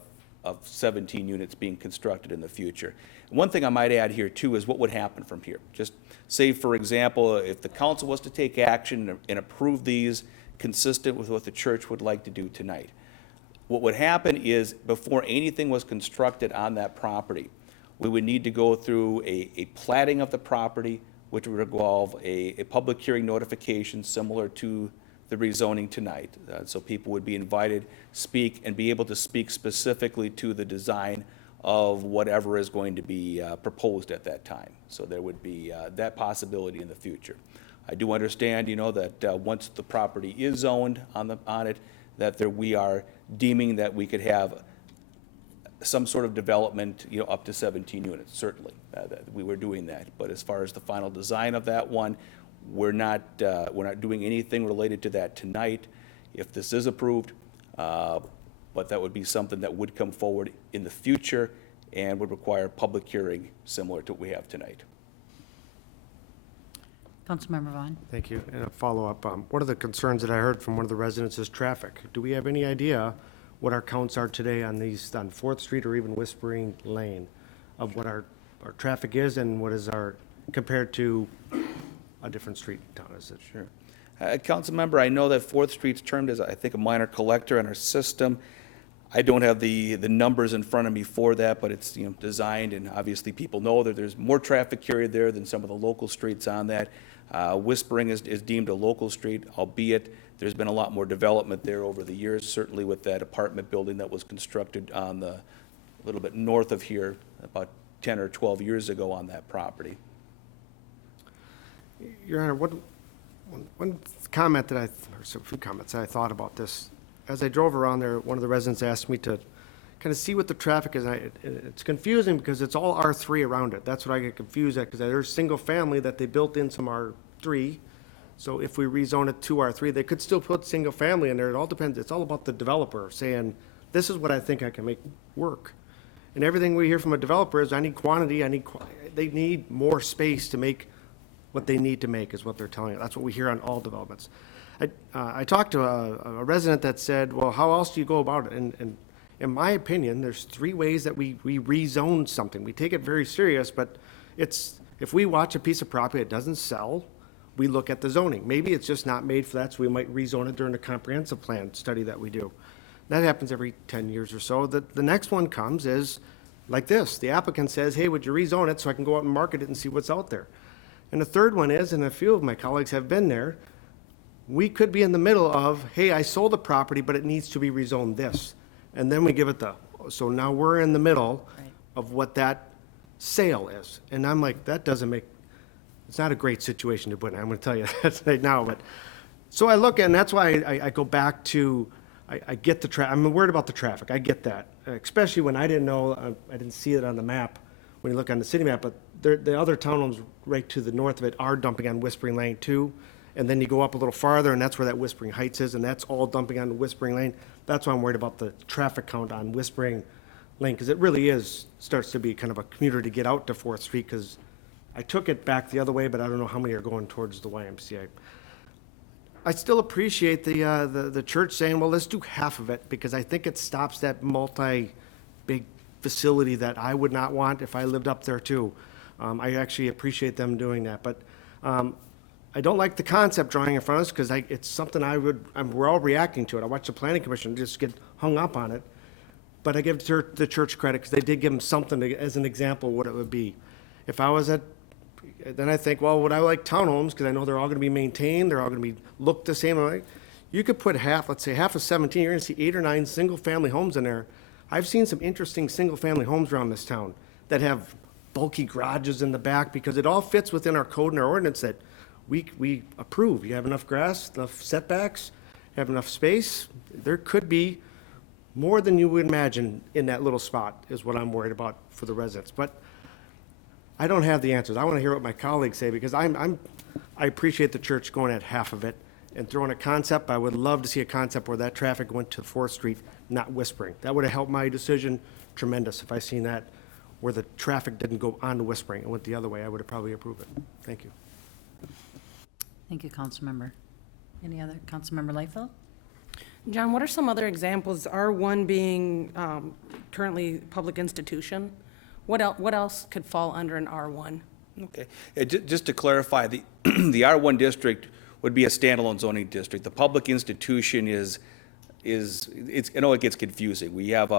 17 units being constructed in the future. One thing I might add here, too, is what would happen from here. Just say, for example, if the council was to take action and approve these consistent with what the church would like to do tonight, what would happen is before anything was constructed on that property, we would need to go through a platting of the property, which would involve a public hearing notification similar to the rezoning tonight. So people would be invited, speak, and be able to speak specifically to the design of whatever is going to be proposed at that time. So there would be that possibility in the future. I do understand, that once the property is zoned on it, that we are deeming that we could have some sort of development, up to 17 units, certainly. That we were doing that. But as far as the final design of that one, we're not doing anything related to that tonight, if this is approved. But that would be something that would come forward in the future and would require public hearing similar to what we have tonight. Councilmember Vaughn. Thank you. And a follow-up, one of the concerns that I heard from one of the residents is traffic. Do we have any idea what our counts are today on 4th Street or even Whispering Lane, of what our traffic is and what is compared to a different street in town? Is it? Sure. Councilmember, I know that 4th Street's termed as, I think, a minor collector in our system. I don't have the numbers in front of me for that, but it's, designed, and obviously people know that there's more traffic carried there than some of the local streets on that. Whispering is deemed a local street, albeit there's been a lot more development there over the years, certainly with that apartment building that was constructed on a little bit north of here about 10 or 12 years ago on that property. Your Honor, one comment that or a few comments that I thought about this. As I drove around there, one of the residents asked me to kind of see what the traffic is. And it's confusing because it's all R3 around it. That's what I get confused at, because there's single family that they built in some R3. So if we rezone it to R3, they could still put single family in there. It all depends. It's all about the developer saying, this is what I think I can make work. And everything we hear from a developer is, I need quantity, they need more space to make what they need to make, is what they're telling us. That's what we hear on all developments. I talked to a resident that said, well, how else do you go about it? And in my opinion, there's 3 ways that we rezone something. We take it very serious, but if we watch a piece of property that doesn't sell, we look at the zoning. Maybe it's just not made for that, so we might rezone it during the comprehensive plan study that we do. That happens every 10 years or so. The next one comes is like this. The applicant says, hey, would you rezone it so I can go out and market it and see what's out there? And the third one is, and a few of my colleagues have been there, we could be in the middle of, hey, I sold the property, but it needs to be rezoned this. And then we give it so now we're in the middle of what that sale is. And I'm like, it's not a great situation to put in. I'm going to tell you that right now. But so I look, and that's why I go back to, I get the traffic. I'm worried about the traffic. I get that, especially when I didn't know, I didn't see it on the map when you look on the city map, but the other townhomes right to the north of it are dumping on Whispering Lane too. And then you go up a little farther, and that's where that Whispering Heights is, and that's all dumping on Whispering Lane. That's why I'm worried about the traffic count on Whispering Lane, because it really starts to be kind of a commuter to get out to 4th Street, because I took it back the other way, but I don't know how many are going towards the YMCA. I still appreciate the church saying, well, let's do half of it, because I think it stops that multi-big facility that I would not want if I lived up there too. I actually appreciate them doing that, but I don't like the concept drawing in front of us, because it's something we're all reacting to it. I watch the planning commission just get hung up on it, but I give the church credit, because they did give them something as an example of what it would be. If I was then I think, well, would I like townhomes, because I know they're all going to be maintained, they're all going to look the same. You could put let's say half of 17, you're going to see 8 or 9 single-family homes in there. I've seen some interesting single-family homes around this town that have bulky garages in the back, because it all fits within our code and our ordinance that we approve. You have enough grass, enough setbacks, have enough space. There could be more than you would imagine in that little spot, is what I'm worried about for the residents. But I don't have the answers. I want to hear what my colleagues say, because I appreciate the church going at half of it and throwing a concept. I would love to see a concept where that traffic went to 4th Street, not Whispering. That would have helped my decision tremendous if I seen that, where the traffic didn't go on to Whispering and went the other way. I would have probably approved it. Thank you. Thank you, Councilmember. Any other? Councilmember Lightfoot? John, what are some other examples? R1 being currently public institution. What else could fall under an R1? Okay. Just to clarify, the R1 district would be a standalone zoning district. The public institution I know it gets confusing. We have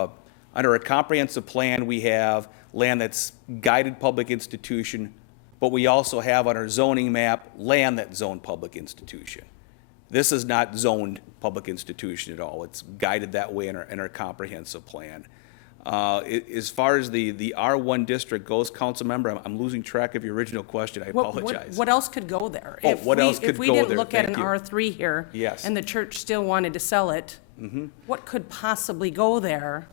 under a comprehensive plan, we have land that's guided public institution, but we also have on our zoning map, land that's zoned public institution. This is not zoned public institution at all. It's guided that way in our comprehensive plan. As far as the R1 district goes, council member, I'm losing track of your original question. I apologize. What else could go there? Oh, If what we- else could If we go didn't there? look at an Thank you. R3 here. Yes. And the church still wanted to sell it, what could possibly go there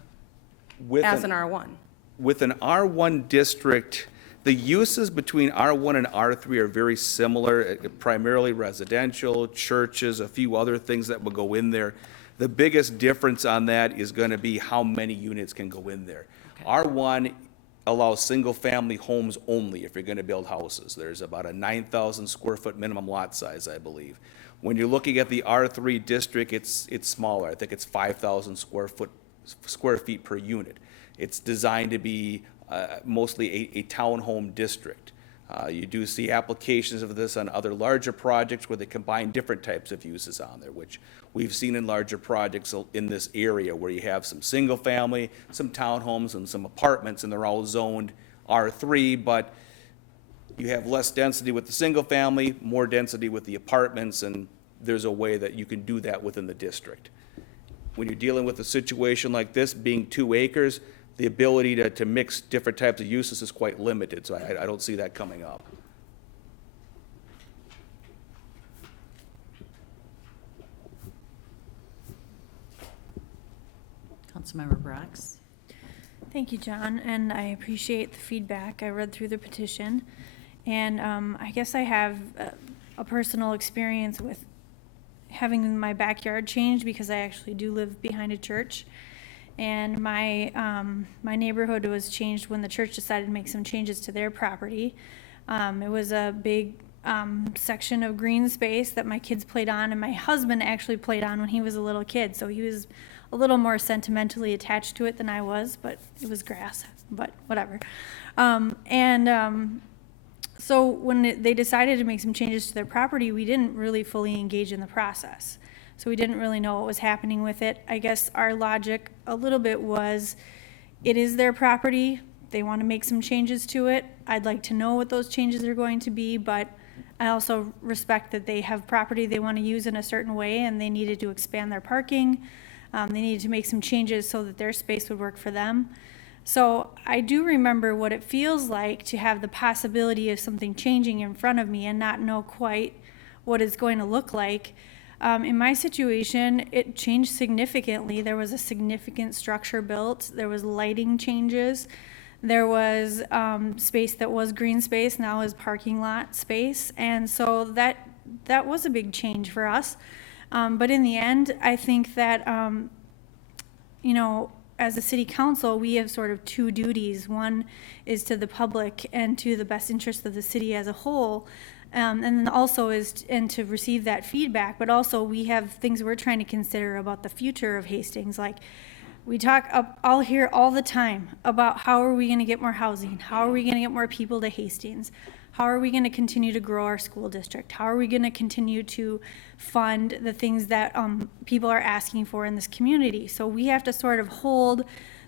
With as an R1? With an R1 district, the uses between R1 and R3 are very similar, primarily residential, churches, a few other things that will go in there. The biggest difference on that is going to be how many units can go in there. R1 allows single-family homes only if you're going to build houses. There's about a 9,000 square foot minimum lot size, I believe. When you're looking at the R3 district, it's smaller. I think it's 5,000 square feet per unit. It's designed to be mostly a townhome district. You do see applications of this on other larger projects where they combine different types of uses on there, which we've seen in larger projects in this area where you have some single family, some townhomes, and some apartments, and they're all zoned R3, but you have less density with the single family, more density with the apartments, and there's a way that you can do that within the district. When you're dealing with a situation like this, being 2 acres, the ability to mix different types of uses is quite limited, so I don't see that coming up. Councilmember Brox? Thank you, John, and I appreciate the feedback. I read through the petition, and I guess I have a personal experience with having my backyard changed because I actually do live behind a church. And my neighborhood was changed when the church decided to make some changes to their property. It was a big section of green space that my kids played on, and my husband actually played on when he was a little kid, so he was a little more sentimentally attached to it than I was, but it was grass, but whatever. So when they decided to make some changes to their property, we didn't really fully engage in the process. So we didn't really know what was happening with it. I guess our logic a little bit was, it is their property, they want to make some changes to it. I'd like to know what those changes are going to be, but I also respect that they have property they want to use in a certain way, and they needed to expand their parking. They needed to make some changes so that their space would work for them. So I do remember what it feels like to have the possibility of something changing in front of me and not know quite what it's going to look like. In my situation, it changed significantly. There was a significant structure built. There was lighting changes. There was space that was green space, now is parking lot space. And so that was a big change for us. But in the end, I think that, as a city council, we have sort of 2 duties. One is to the public and to the best interest of the city as a whole. And then also and to receive that feedback, but also we have things we're trying to consider about the future of Hastings. Like, we talk all here all the time about how are we going to get more housing? How are we going to get more people to Hastings? How are we going to continue to grow our school district? How are we going to continue to fund the things that people are asking for in this community? So we have to sort of hold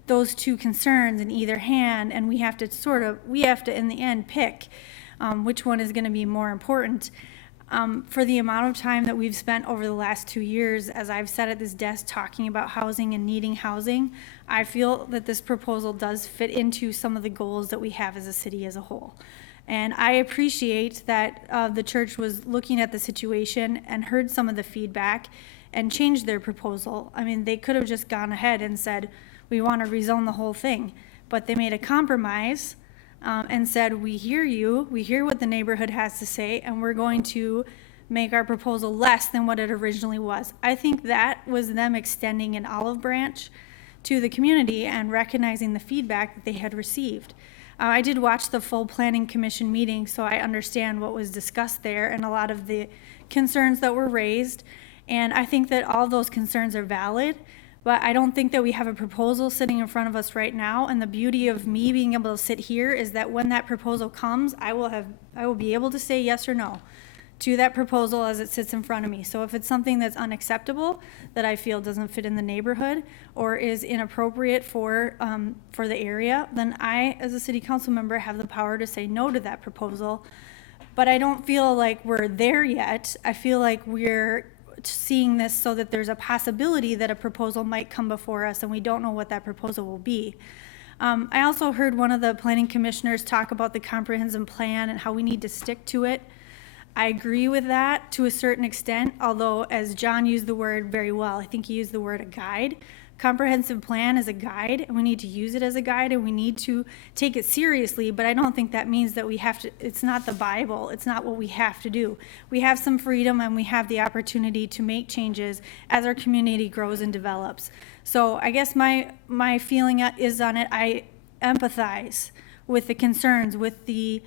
those 2 concerns in either hand, and we have to in the end pick which one is going to be more important. For the amount of time that we've spent over the last 2 years, as I've sat at this desk talking about housing and needing housing, I feel that this proposal does fit into some of the goals that we have as a city as a whole. And I appreciate that the church was looking at the situation and heard some of the feedback and changed their proposal. I mean, they could have just gone ahead and said, we want to rezone the whole thing. But they made a compromise and said, we hear you, we hear what the neighborhood has to say, and we're going to make our proposal less than what it originally was. I think that was them extending an olive branch to the community and recognizing the feedback that they had received. I did watch the full planning commission meeting, so I understand what was discussed there and a lot of the concerns that were raised. And I think that all those concerns are valid, but I don't think that we have a proposal sitting in front of us right now. And the beauty of me being able to sit here is that when that proposal comes, I will be able to say yes or no to that proposal as it sits in front of me. So if it's something that's unacceptable, that I feel doesn't fit in the neighborhood or is inappropriate for the area, then I, as a city council member, have the power to say no to that proposal. But I don't feel like we're there yet. I feel like we're seeing this so that there's a possibility that a proposal might come before us and we don't know what that proposal will be. I also heard one of the planning commissioners talk about the comprehensive plan and how we need to stick to it. I agree with that to a certain extent, although as John used the word very well, I think he used the word a guide. Comprehensive plan is a guide, and we need to use it as a guide, and we need to take it seriously, but I don't think that means that we have to, it's not the Bible, it's not what we have to do. We have some freedom and we have the opportunity to make changes as our community grows and develops. So I guess my feeling is on it, I empathize with the concerns, with the,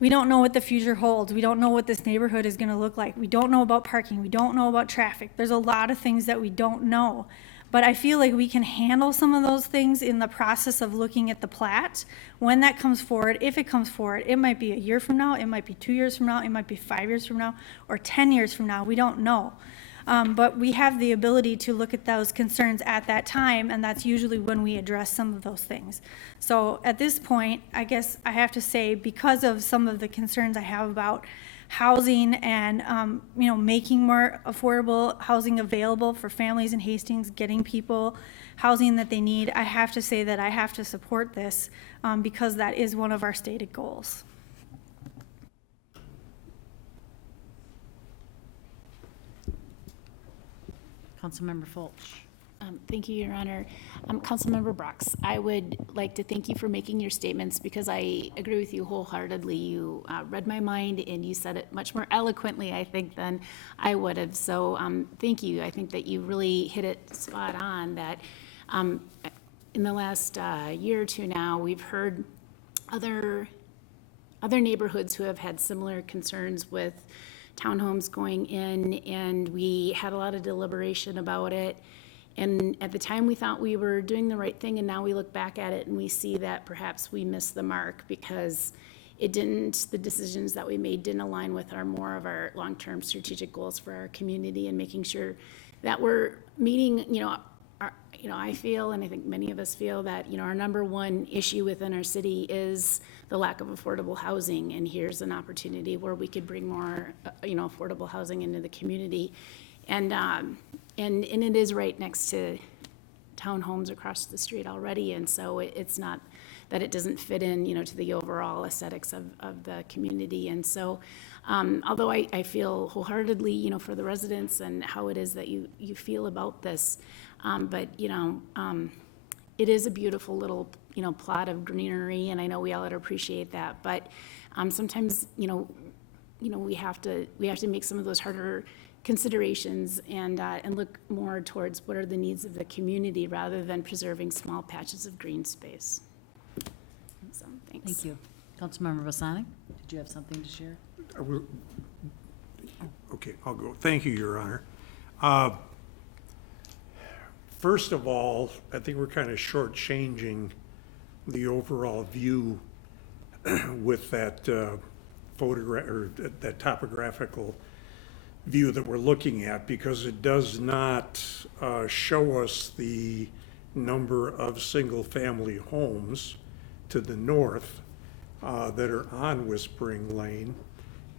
we don't know what the future holds. We don't know what this neighborhood is gonna look like. We don't know about parking. We don't know about traffic. There's a lot of things that we don't know. But I feel like we can handle some of those things in the process of looking at the plat. When that comes forward, if it comes forward, it might be a year from now, it might be 2 years from now, it might be 5 years from now, or 10 years from now, we don't know. But we have the ability to look at those concerns at that time, and that's usually when we address some of those things. So at this point, I guess I have to say, because of some of the concerns I have about housing and, making more affordable housing available for families in Hastings, getting people housing that they need, I have to say that I have to support this because that is one of our stated goals. Councilmember Fulch. Thank you, Your Honor. Councilmember Brooks, I would like to thank you for making your statements because I agree with you wholeheartedly. You read my mind and you said it much more eloquently, I think, than I would have. So thank you. I think that you really hit it spot on that in the last year or two now, we've heard other neighborhoods who have had similar concerns with townhomes going in, and we had a lot of deliberation about it. And at the time, we thought we were doing the right thing, and now we look back at it and we see that perhaps we missed the mark because the decisions that we made didn't align with more of our long-term strategic goals for our community and making sure that we're meeting, I feel, and I think many of us feel that, our number one issue within our city is the lack of affordable housing. And here's an opportunity where we could bring more, affordable housing into the community. And it is right next to townhomes across the street already, and so it's not that it doesn't fit in, to the overall aesthetics of the community. And so, although I feel wholeheartedly, for the residents and how it is that you feel about this, but it is a beautiful little, plot of greenery, and I know we all appreciate that. But sometimes, we have to make some of those harder considerations and look more towards what are the needs of the community rather than preserving small patches of green space. So, thanks. Thank you. Councilmember Bosanic, did you have something to share? Okay, I'll go. Thank you, Your Honor. First of all, I think we're kind of shortchanging the overall view with that photograph or that topographical view that we're looking at, because it does not show us the number of single-family homes to the north that are on Whispering Lane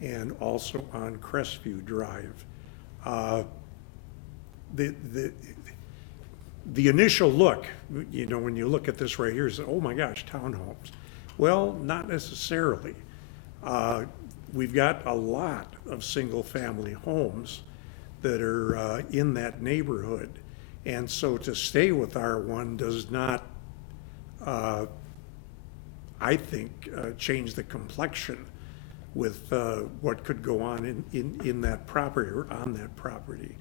and also on Crestview Drive. The initial look, when you look at this right here, is, oh my gosh, townhomes. Well, not necessarily. We've got a lot of single-family homes that are in that neighborhood. And so to stay with R1 does not, I think, change the complexion with what could go on in that property or on that property.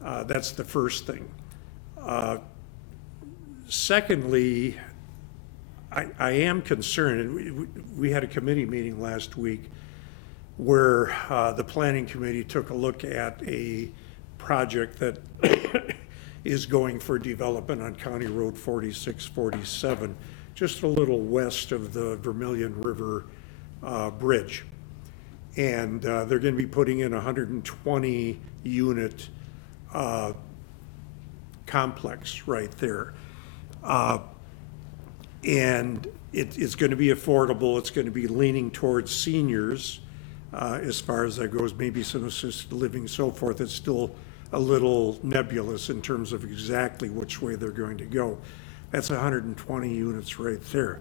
That's the first thing. Secondly, I am concerned, and we had a committee meeting last week where the planning committee took a look at a project that is going for development on County Road 4647, just a little west of the Vermilion River Bridge. And they're going to be putting in a 120 unit complex right there. And it's going to be affordable. It's going to be leaning towards seniors. as far as that goes, maybe some assisted living, so forth. It's still a little nebulous in terms of exactly which way they're going to go. That's 120 units right there.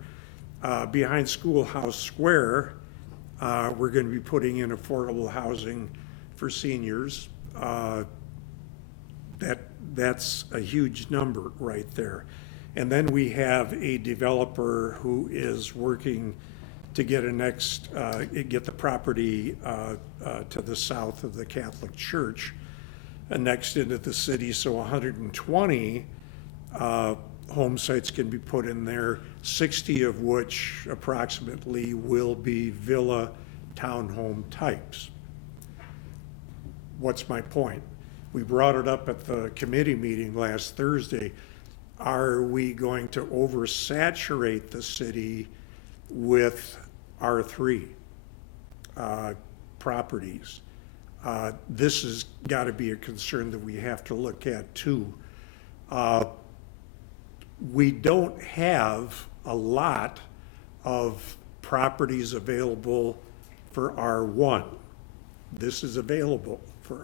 Behind Schoolhouse Square, we're going to be putting in affordable housing for seniors. That's a huge number right there. And then we have a developer who is working to get get the property to the south of the Catholic Church, annexed into the city, so 120 home sites can be put in there, 60 of which approximately will be villa townhome types. What's my point? We brought it up at the committee meeting last Thursday. Are we going to oversaturate the city with R3 properties? This has got to be a concern that we have to look at too. We don't have a lot of properties available for R1. This is available for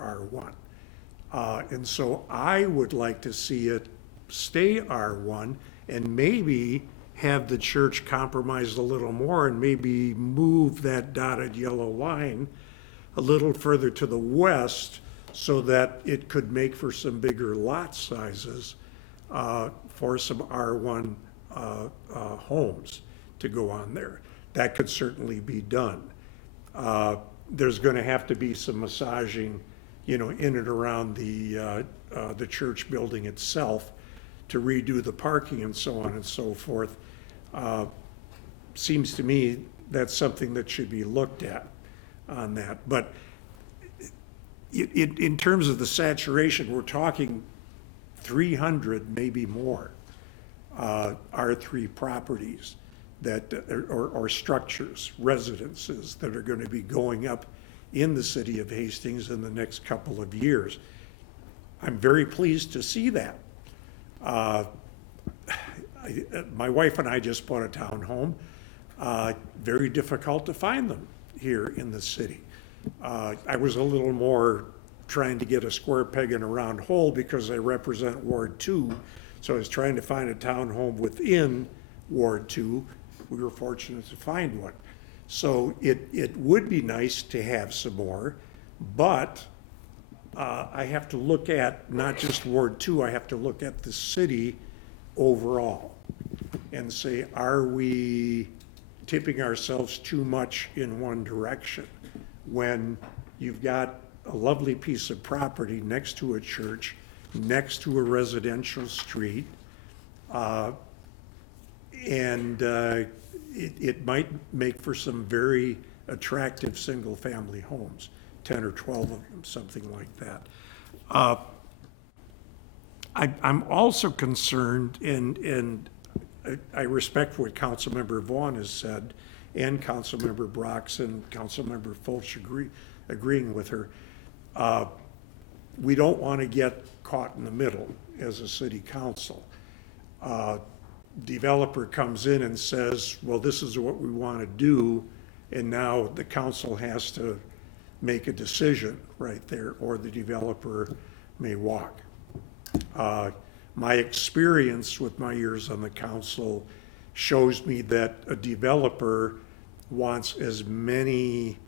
R1. And so I would like to see it stay R1 and maybe have the church compromise a little more and maybe move that dotted yellow line a little further to the west so that it could make for some bigger lot sizes for some R1 homes to go on there. That could certainly be done. There's going to have to be some massaging, in and around the church building itself to redo the parking and so on and so forth. Seems to me that's something that should be looked at on that. But in terms of the saturation, we're talking 300, maybe more, R3 properties that, or structures, residences that are going to be going up in the city of Hastings in the next couple of years. I'm very pleased to see that. My wife and I just bought a townhome. Very difficult to find them here in the city. I was a little more trying to get a square peg in a round hole because I represent Ward 2. So I was trying to find a townhome within Ward 2. We were fortunate to find one. So it would be nice to have some more, but I have to look at not just Ward 2, I have to look at the city overall and say, are we tipping ourselves too much in one direction when you've got a lovely piece of property next to a church, next to a residential street, and it might make for some very attractive single-family homes, 10 or 12 of them, something like that. I'm also concerned, and I respect what Councilmember Vaughn has said, and Councilmember Brox and Councilmember Fulch agreeing with her. We don't want to get caught in the middle as a city council. Developer comes in and says, well, this is what we want to do, and now the council has to make a decision right there, or the developer may walk. My experience with my years on the council shows me that a developer wants as many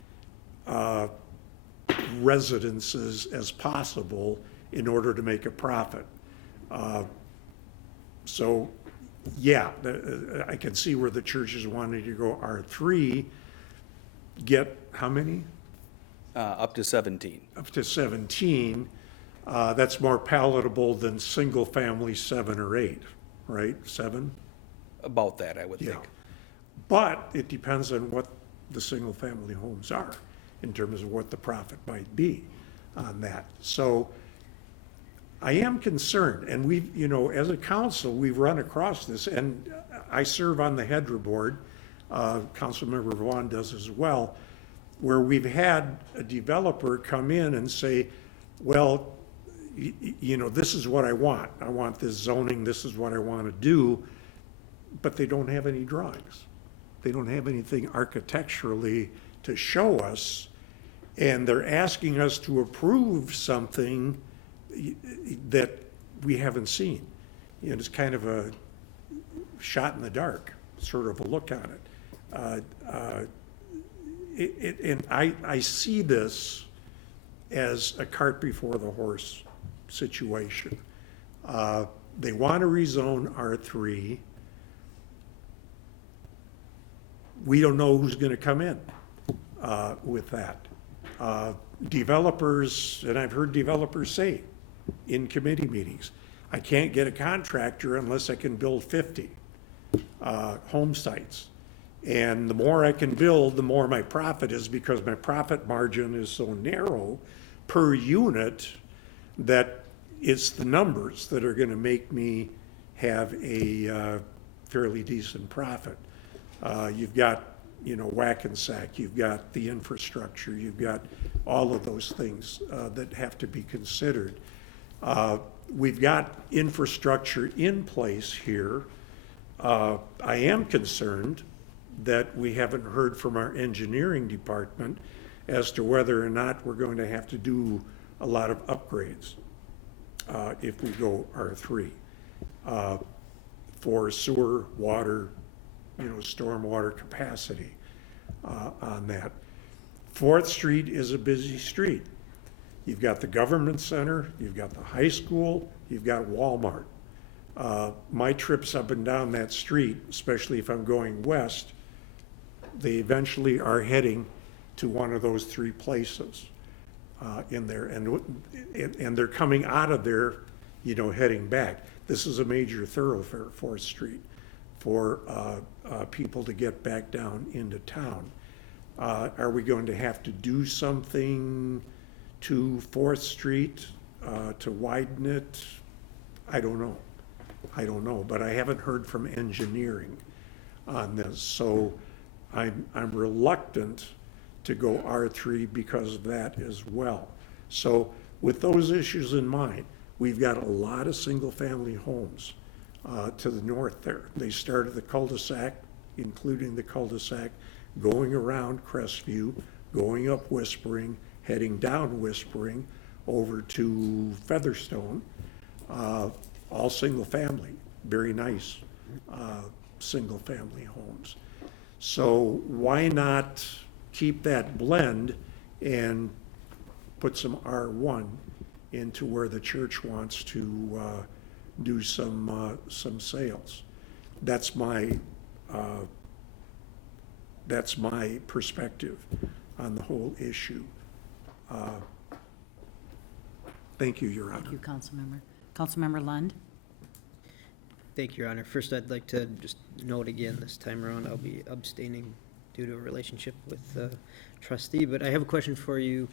residences as possible in order to make a profit. So, yeah, I can see where the church is wanting to go R3, get how many? Up to 17. Up to 17. That's more palatable than single-family 7 or 8, right? 7? About that, I would Yeah. think. But it depends on what the single-family homes are in terms of what the profit might be on that. So I am concerned, and we've, as a council, we've run across this, and I serve on the HEDRA board, Councilmember Vaughn does as well, where we've had a developer come in and say, well, this is what I want. I want this zoning, this is what I want to do, but they don't have any drawings. They don't have anything architecturally to show us And they're asking us to approve something that we haven't seen. You know, it's kind of a shot in the dark, sort of a look on it. And I see this as a cart before the horse situation. They want to rezone R3. We don't know who's going to come in with that. Developers, and I've heard developers say in committee meetings, I can't get a contractor unless I can build 50 home sites. And the more I can build, the more my profit is, because my profit margin is so narrow per unit that it's the numbers that are going to make me have a fairly decent profit. You've got, you know, whack and sack, you've got the infrastructure, you've got all of those things that have to be considered. We've got infrastructure in place here. I am concerned that we haven't heard from our engineering department as to whether or not we're going to have to do a lot of upgrades if we go R3 for sewer, water, you know, stormwater capacity on that. 4th Street is a busy street. You've got the government center, you've got the high school, you've got Walmart. My trips up and down that street, especially if I'm going west, they eventually are heading to one of those 3 places in there. And they're coming out of there, you know, heading back. This is a major thoroughfare, 4th Street, for people to get back down into town. Are we going to have to do something to 4th Street to widen it? I don't know. I don't know, but I haven't heard from engineering on this. So I'm reluctant to go R3 because of that as well. So with those issues in mind, we've got a lot of single-family homes to the north there. They started the cul-de-sac, including the cul-de-sac, going around Crestview, going up Whispering, heading down Whispering over to Featherstone, all single-family, very nice single-family homes. So why not keep that blend and put some R1 into where the church wants to do some sales? That's my perspective on the whole issue. Thank you, Your Honor. Thank you, Councilmember. Councilmember Lund? Thank you, Your Honor. First, I'd like to just note again, this time around, I'll be abstaining due to a relationship with the trustee, but I have a question for you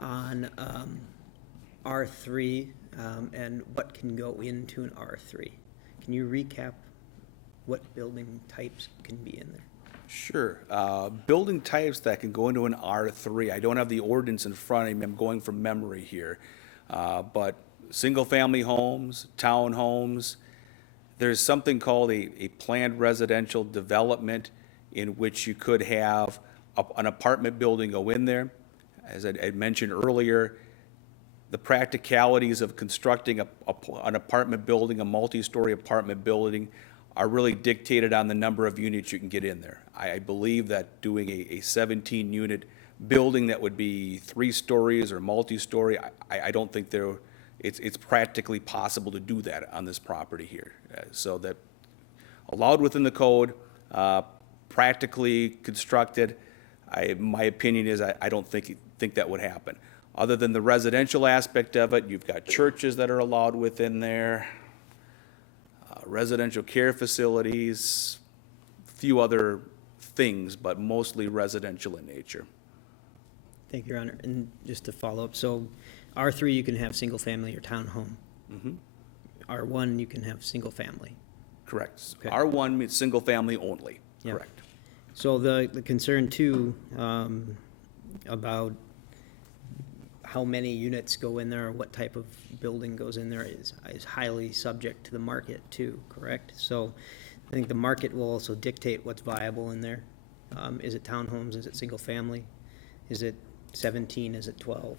on R3 and what can go into an R3. Can you recap what building types can be in there? Sure. Building types that can go into an R3. I don't have the ordinance in front of me. I'm going from memory here. But single-family homes, townhomes, there's something called a planned residential development in which you could have an apartment building go in there. As I mentioned earlier, the practicalities of constructing an apartment building, a multi-story apartment building, are really dictated on the number of units you can get in there. I believe that doing a 17-unit building that would be 3 stories or multi-story, I don't think it's practically possible to do that on this property here. So that allowed within the code, practically constructed, my opinion is I don't think that would happen. Other than the residential aspect of it, you've got churches that are allowed within there, residential care facilities, a few other things, but mostly residential in nature. Thank you, Your Honor. And just to follow up, so R3, you can have single-family or townhome. R1, you can have single-family. Correct. Okay. R1 means single family only. Yeah. Correct. So the concern too, about how many units go in there, or what type of building goes in there is highly subject to the market too, correct? So I think the market will also dictate what's viable in there. Is it townhomes? Is it single family? Is it 17 is at 12.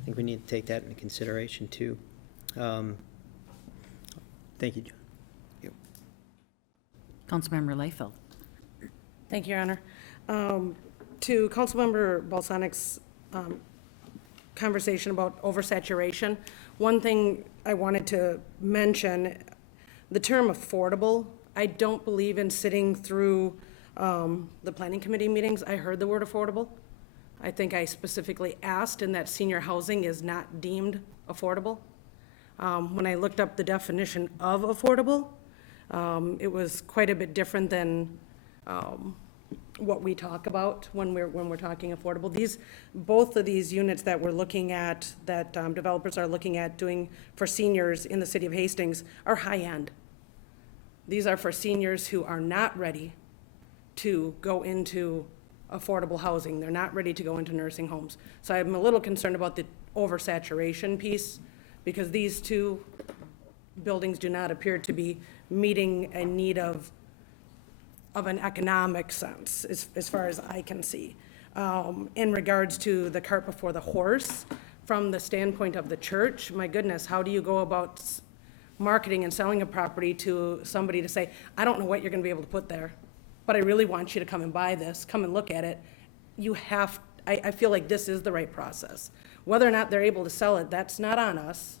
I think we need to take that into consideration too. Thank you, John. Councilmember Layfield. Thank you, Your Honor. To Councilmember Balsanik's conversation about oversaturation, one thing I wanted to mention, the term affordable, I don't believe in sitting through the planning committee meetings. I heard the word affordable. I think I specifically asked, and that senior housing is not deemed affordable. When I looked up the definition of affordable, it was quite a bit different than what we talk about when we're talking affordable. Both of these units that we're looking at, that developers are looking at doing for seniors in the city of Hastings, are high-end. These are for seniors who are not ready to go into affordable housing. They're not ready to go into nursing homes. So I'm a little concerned about the oversaturation piece, because these two buildings do not appear to be meeting a need of an economic sense, as far as I can see. In regards to the cart before the horse, from the standpoint of the church, my goodness, how do you go about marketing and selling a property to somebody to say, I don't know what you're gonna be able to put there, but I really want you to come and buy this, come and look at it. I feel like this is the right process. Whether or not they're able to sell it, that's not on us.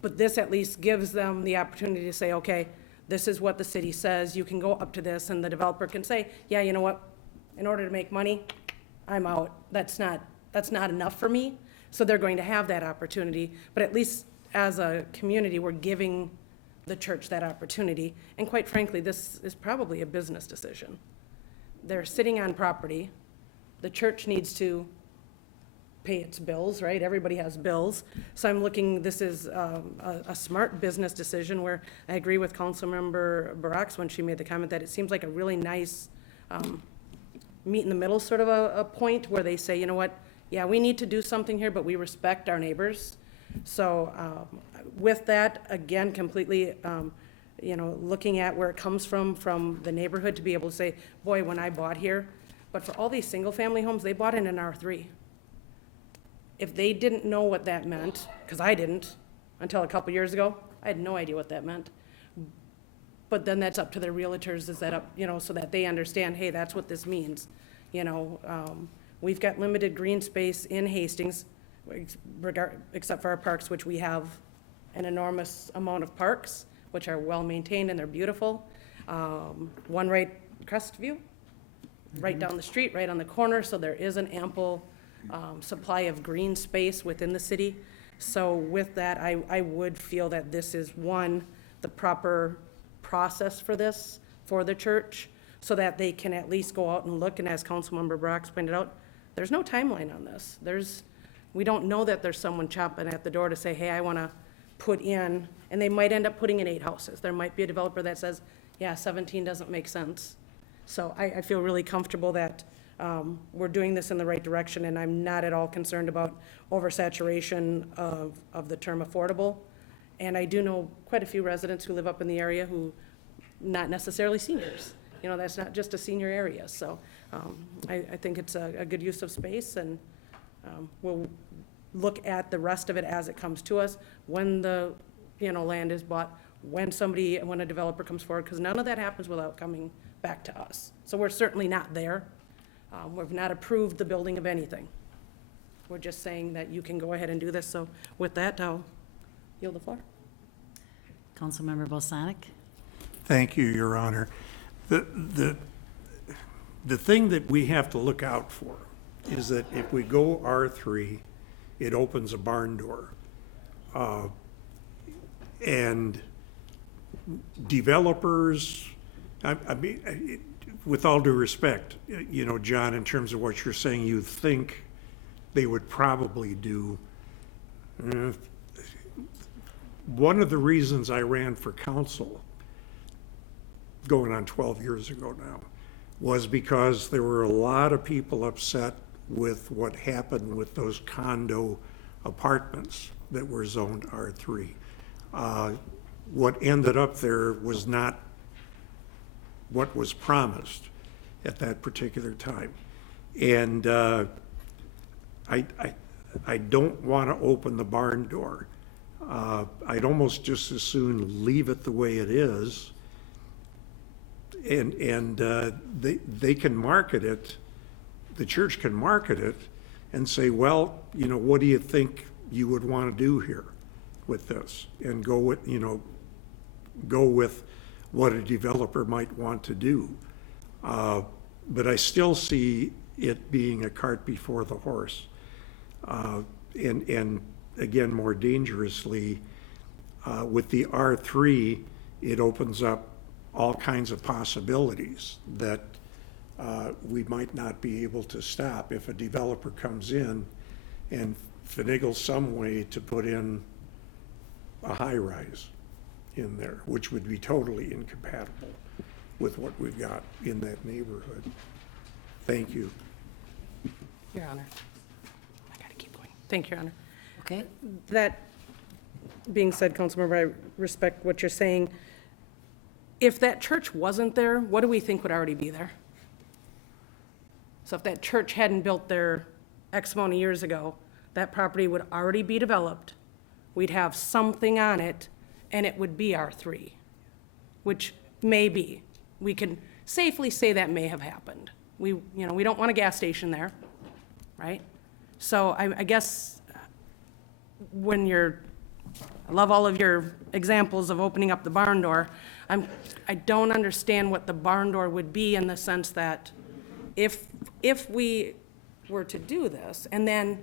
But this at least gives them the opportunity to say, okay, this is what the city says, you can go up to this, and the developer can say, yeah, you know what, in order to make money, I'm out. That's not enough for me. So they're going to have that opportunity, but at least as a community, we're giving the church that opportunity. And quite frankly, this is probably a business decision. They're sitting on property. The church needs to pay its bills, right? Everybody has bills. So I'm looking, this is a smart business decision where I agree with Councilmember Barax when she made the comment that it seems like a really nice meet in the middle sort of a point where they say, you know what, yeah, we need to do something here, but we respect our neighbors. So with that, again, completely, looking at where it comes from the neighborhood to be able to say, boy, when I bought here, but for all these single-family homes, they bought in an R3. If they didn't know what that meant, because I didn't until a couple years ago, I had no idea what that meant. But then that's up to their realtors, is that up, so that they understand, hey, that's what this means. We've got limited green space in Hastings, except for our parks, which we have an enormous amount of parks, which are well-maintained and they're beautiful. One right Crestview, right down the street, right on the corner, so there is an ample supply of green space within the city. So with that, I would feel that this is, one, the proper process for this, for the church, so that they can at least go out and look, and as Councilmember Brox pointed out, there's no timeline on this. We don't know that there's someone chomping at the door to say, hey, I wanna put in, and they might end up putting in 8 houses. There might be a developer that says, yeah, 17 doesn't make sense. So I feel really comfortable that we're doing this in the right direction, and I'm not at all concerned about oversaturation of the term affordable. And I do know quite a few residents who live up in the area who, not necessarily seniors, that's not just a senior area. So I think it's a good use of space, and we'll look at the rest of it as it comes to us when the land is bought, when a developer comes forward, because none of that happens without coming back to us. So we're certainly not there. We've not approved the building of anything. We're just saying that you can go ahead and do this. So with that, I'll yield the floor. Councilmember Balsanic. Thank you, Your Honor. The thing that we have to look out for is that if we go R3, it opens a barn door. And developers, I mean, with all due respect, John, in terms of what you're saying, you think they would probably do. One of the reasons I ran for council, going on 12 years ago now, was because there were a lot of people upset with what happened with those condo apartments that were zoned R3. What ended up there was not what was promised at that particular time. And I don't want to open the barn door. I'd almost just as soon leave it the way it is. And they can market it, the church can market it and say, well, you know, what do you think you would want to do here with this? And go with what a developer might want to do. But I still see it being a cart before the horse. And again, more dangerously, with the R3, it opens up all kinds of possibilities that we might not be able to stop if a developer comes in and finagles some way to put in a high-rise in there, which would be totally incompatible with what we've got in that neighborhood. Thank you. Your Honor. I gotta keep going. Thank you, Your Honor. Okay? That being said, Councilmember, I respect what you're saying. If that church wasn't there, what do we think would already be there? So if that church hadn't built there X amount of years ago, that property would already be developed. We'd have something on it, and it would be R3, which may be. We can safely say that may have happened. We don't want a gas station there, right? So I guess when I love all of your examples of opening up the barn door. I don't understand what the barn door would be in the sense that if we were to do this, and then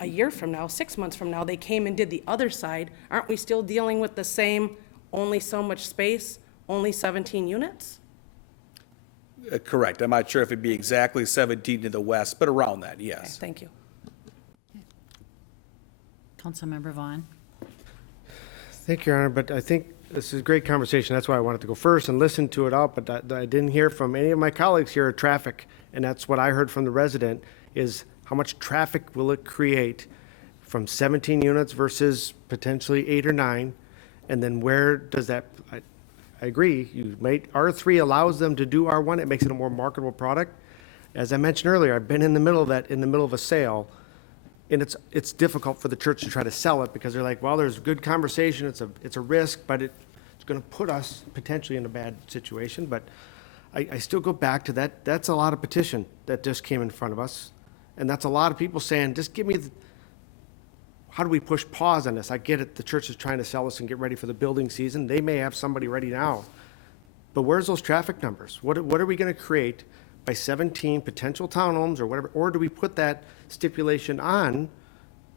a year from now, 6 months from now, they came and did the other side, aren't we still dealing with the same, only so much space, only 17 units? Correct. I'm not sure if it'd be exactly 17 to the west, but around that, Okay, yes. thank you. Councilmember Vaughn? Thank you, Your Honor, but I think this is a great conversation. That's why I wanted to go first and listen to it out, but I didn't hear from any of my colleagues here at traffic, and that's what I heard from the resident, is how much traffic will it create from 17 units versus potentially 8 or 9, and then where does that, I agree, R3 allows them to do R1, it makes it a more marketable product. As I mentioned earlier, I've been in the middle of that, in the middle of a sale, and it's difficult for the church to try to sell it because they're like, well, there's good conversation, it's a risk, but it's going to put us potentially in a bad situation. But I still go back to that. That's a lot of petition that just came in front of us, and that's a lot of people saying, just give me. How do we push pause on this? I get it. The church is trying to sell us and get ready for the building season. They may have somebody ready now, but where's those traffic numbers? What are we going to create by 17 potential townhomes or whatever? Or do we put that stipulation on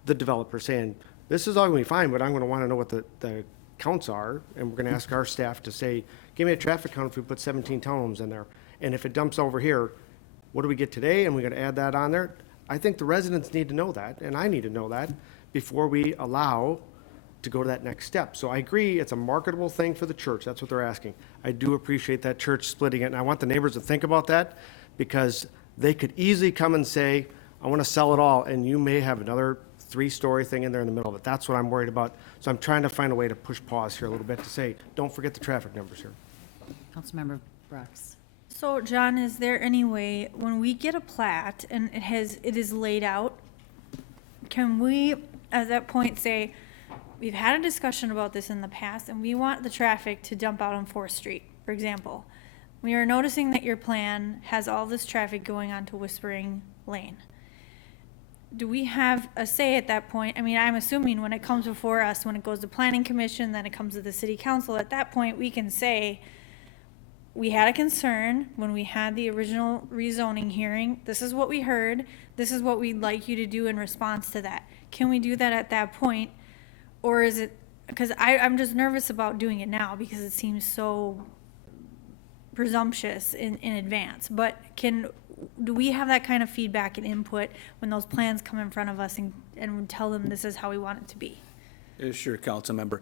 the developer saying, this is all going to be fine, but I'm going to want to know what the counts are, and we're going to ask our staff to say, give me a traffic count if we put 17 townhomes in there. And if it dumps over here, what do we get today? And we're going to add that on there. I think the residents need to know that, and I need to know that before we allow to go to that next step. So I agree, it's a marketable thing for the church. That's what they're asking. I do appreciate that church splitting it, and I want the neighbors to think about that, because they could easily come and say, I want to sell it all, and you may have another 3-story thing in there in the middle of it. That's what I'm worried about. So I'm trying to find a way to push pause here a little bit to say, don't forget the traffic numbers here. Councilmember Brooks? So, John, is there any way, when we get a plat and it is laid out, can we, at that point, say, we've had a discussion about this in the past, and we want the traffic to dump out on 4th Street, for example. We are noticing that your plan has all this traffic going onto Whispering Lane. Do we have a say at that point? I mean, I'm assuming when it comes before us, when it goes to Planning Commission, then it comes to the City Council, at that point, we can say, we had a concern when we had the original rezoning hearing. This is what we heard. This is what we'd like you to do in response to that. Can we do that at that point? Or is it, because I'm just nervous about doing it now because it seems so presumptuous in advance. But do we have that kind of feedback and input when those plans come in front of us and tell them this is how we want it to be? Sure, council member.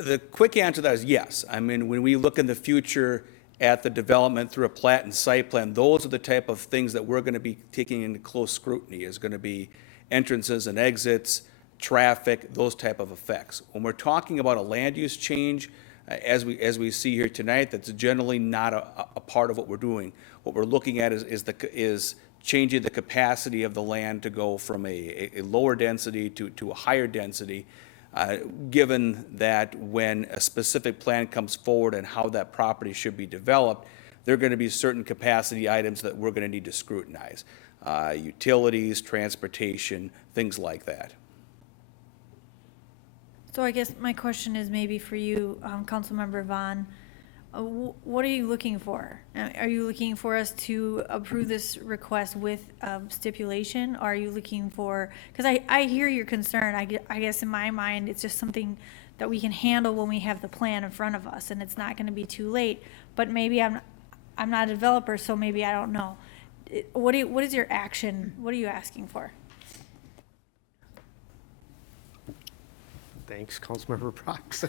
The quick answer to that is yes. I mean, when we look in the future at the development through a plat and site plan, those are the type of things that we're going to be taking into close scrutiny. Is going to be entrances and exits, traffic, those type of effects. When we're talking about a land use change, as we see here tonight, that's generally not a part of what we're doing. What we're looking at is changing the capacity of the land to go from a lower density to a higher density, given that when a specific plan comes forward and how that property should be developed, there are going to be certain capacity items that we're going to need to scrutinize. Utilities, transportation, things like that. So I guess my question is maybe for you, Councilmember Vaughn. What are you looking for? Are you looking for us to approve this request with stipulation? Or are you looking for, because I hear your concern. I guess in my mind, it's just something that we can handle when we have the plan in front of us, and it's not going to be too late. But maybe I'm not a developer, so maybe I don't know. What is your action? What are you asking for? Thanks, Councilmember Brox.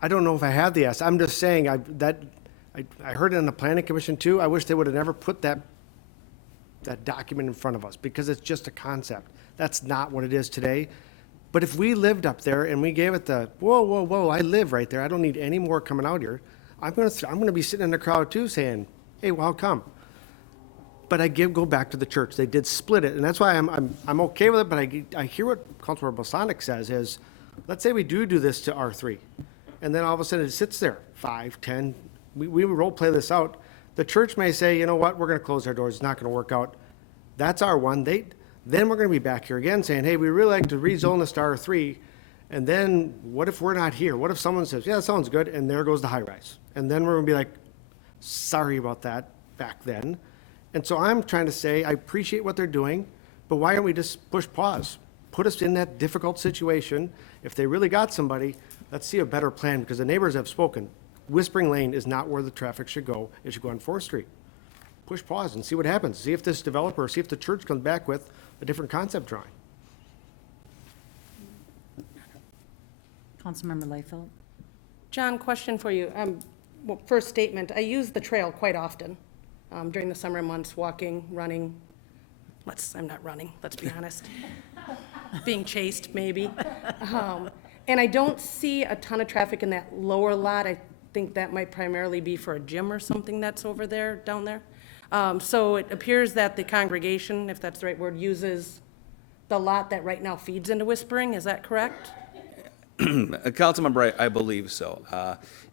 I don't know if I have the answer. I'm just saying, I heard it on the planning commission too. I wish they would have never put that document in front of us, because it's just a concept. That's not what it is today. But if we lived up there and we gave it the, whoa, whoa, whoa, I live right there, I don't need any more coming out here, I'm gonna be sitting in the crowd too saying, hey, well, how come? But go back to the church. They did split it, and that's why I'm okay with it, but I hear what Councilor Bosanic says is, let's say we do this to R3, and then all of a sudden it sits there, 5, 10, we role play this out. The church may say, you know what, we're gonna close our doors, it's not gonna work out. That's R1. Then we're gonna be back here again saying, hey, we really like to rezone this to R3, and then what if we're not here? What if someone says, yeah, that sounds good, and there goes the high rise? And then we're gonna be like, sorry about that back then. And so I'm trying to say, I appreciate what they're doing, but why don't we just push pause? Put us in that difficult situation. If they really got somebody, let's see a better plan, because the neighbors have spoken. Whispering Lane is not where the traffic should go. It should go on 4th Street. Push pause and see what happens. See if this developer, see if the church comes back with a different concept drawing. Councilmember Liefeld. John, question for you. Well, first statement, I use the trail quite often during the summer months, walking, running. I'm not running, let's be honest. Being chased, maybe. And I don't see a ton of traffic in that lower lot. I think that might primarily be for a gym or something that's over there, down there. So it appears that the congregation, if that's the right word, uses the lot that right now feeds into Whispering. Is that correct? Councilmember, I believe so.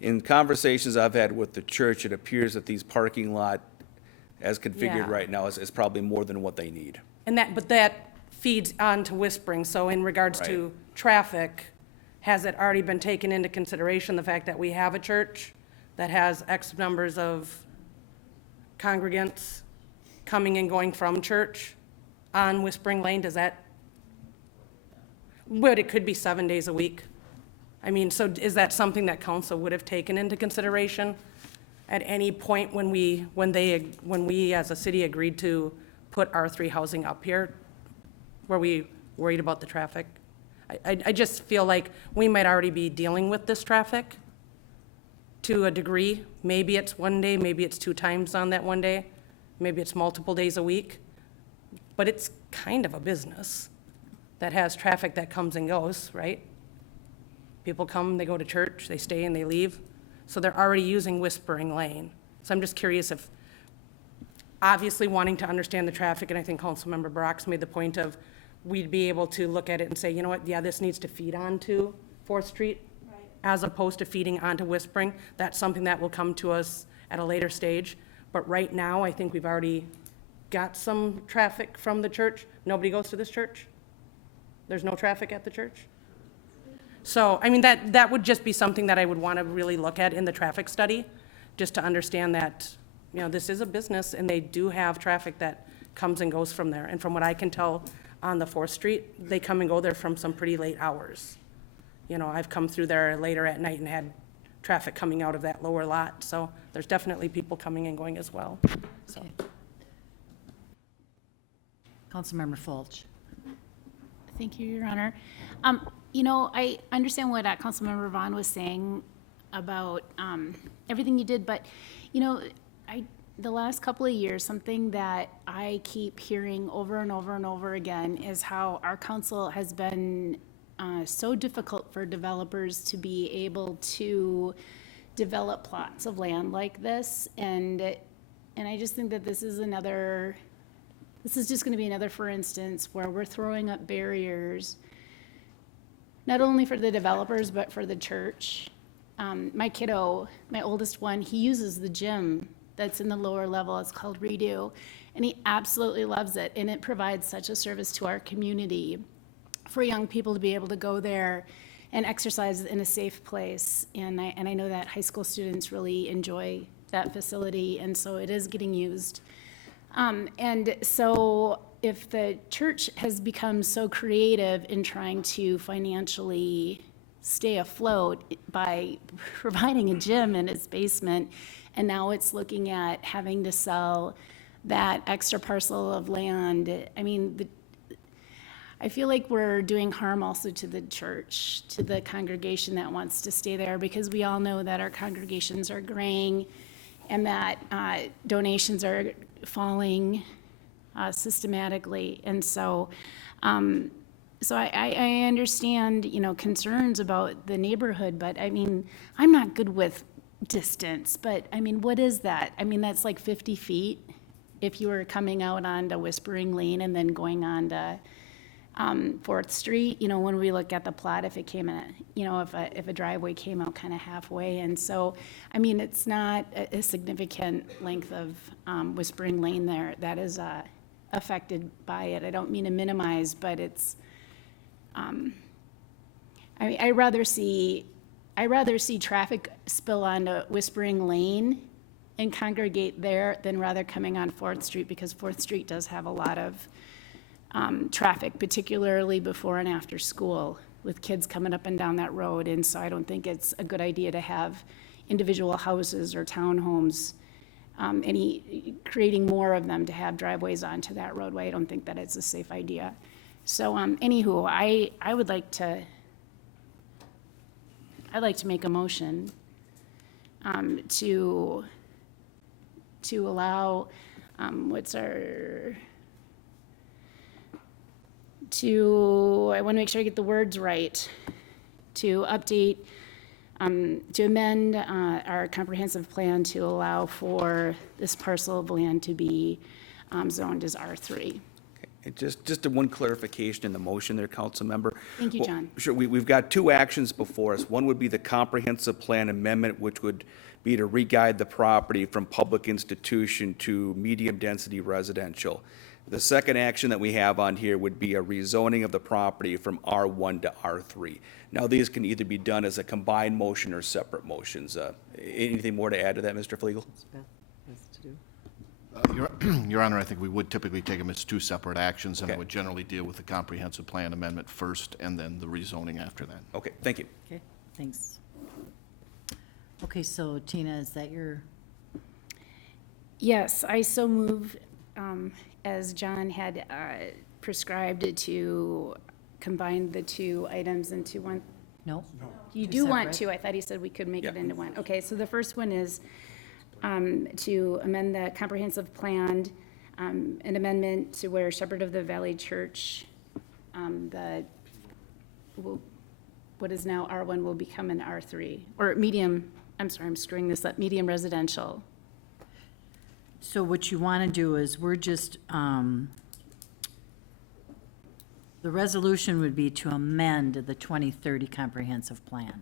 In conversations I've had with the church, it appears that these parking lot, as configured Yeah. right now, is probably more than what they need. But that feeds onto Whispering. So in regards to traffic, has it already been taken into consideration, the fact that we have a church that has X numbers of congregants coming and going from church on Whispering Lane? Does that, but it could be 7 days a week. I mean, so is that something that council would have taken into consideration at any point when we as a city agreed to put R3 housing up here? Were we worried about the traffic? I just feel like we might already be dealing with this traffic to a degree. Maybe it's one day, maybe it's 2 times on that one day, maybe it's multiple days a week, but it's kind of a business that has traffic that comes and goes, right? People come, they go to church, they stay and they leave. So they're already using Whispering Lane. So I'm just curious if, obviously wanting to understand the traffic, and I think Councilmember Brox made the point of, we'd be able to look at it and say, you know what, yeah, this needs to feed onto 4th Street, as opposed to feeding onto Whispering. That's something that will come to us at a later stage. But right now, I think we've already got some traffic from the church. Nobody goes to this church? There's no traffic at the church? So, I mean, that would just be something that I would want to really look at in the traffic study, just to understand that, you know, this is a business and they do have traffic that comes and goes from there. And from what I can tell on the 4th Street, they come and go there from some pretty late hours. You know, I've come through there later at night and had traffic coming out of that lower lot. So there's definitely people coming and going as well. So. Okay. Councilmember Fulch. Thank you, Your Honor. You know, I understand what Councilmember Vaughn was saying about everything you did, but, you know, the last couple of years, something that I keep hearing over and over and over again is how our council has been so difficult for developers to be able to develop plots of land like this. And And I just think that this is just gonna be another for instance where we're throwing up barriers, not only for the developers, but for the church. My kiddo, my oldest one, he uses the gym that's in the lower level. It's called Redo, and he absolutely loves it. And it provides such a service to our community for young people to be able to go there and exercise in a safe place. And I know that high school students really enjoy that facility, and so it is getting used. And so if the church has become so creative in trying to financially stay afloat by providing a gym in its basement, and now it's looking at having to sell that extra parcel of land, I mean, I feel like we're doing harm also to the church, to the congregation that wants to stay there, because we all know that our congregations are graying and that donations are falling systematically. And so, I understand, concerns about the neighborhood, but I mean, I'm not good with distance, but I mean, what is that? I mean, that's like 50 feet if you were coming out onto Whispering Lane and then going on to 4th Street, when we look at the plot, if it came in, if a driveway came out kind of halfway. And so, I mean, it's not a significant length of Whispering Lane there that is affected by it. I don't mean to minimize, but it's, I mean, I rather see traffic spill onto Whispering Lane and congregate there than rather coming on 4th Street, because 4th Street does have a lot of traffic, particularly before and after school, with kids coming up and down that road. And so I don't think it's a good idea to have individual houses or townhomes, creating more of them to have driveways onto that roadway. I don't think that it's a safe idea. So anywho, I'd like to make a motion to allow, I want to make sure I get the words right, to update, to amend our comprehensive plan to allow for this parcel of land to be zoned as R3. And just one clarification in the motion there, council member. Thank you, John. Sure, we've got two actions before us. One would be the comprehensive plan amendment, which would be to re-guide the property from public institution to medium-density residential. The second action that we have on here would be a rezoning of the property from R1 to R3. Now, these can either be done as a combined motion or separate motions. Anything more to add to that, Mr. Flegel? Your Honor, I think we would typically take them as two separate actions, and it would generally deal with the comprehensive plan amendment first and then the rezoning after that. Okay, thank you. Okay, thanks. Okay, so Tina, is that your? Yes, I so move, as John had prescribed, to combine the two items into one. No? You Two do want separate? to, I thought he said we could make it Yeah. into one. Okay, so the first one is to amend the comprehensive plan, an amendment to where Shepherd of the Valley Church, what is now R1 will become an R3, or medium, I'm sorry, I'm screwing this up, medium residential. So what you want to do is, we're just, the resolution would be to amend the 2030 comprehensive plan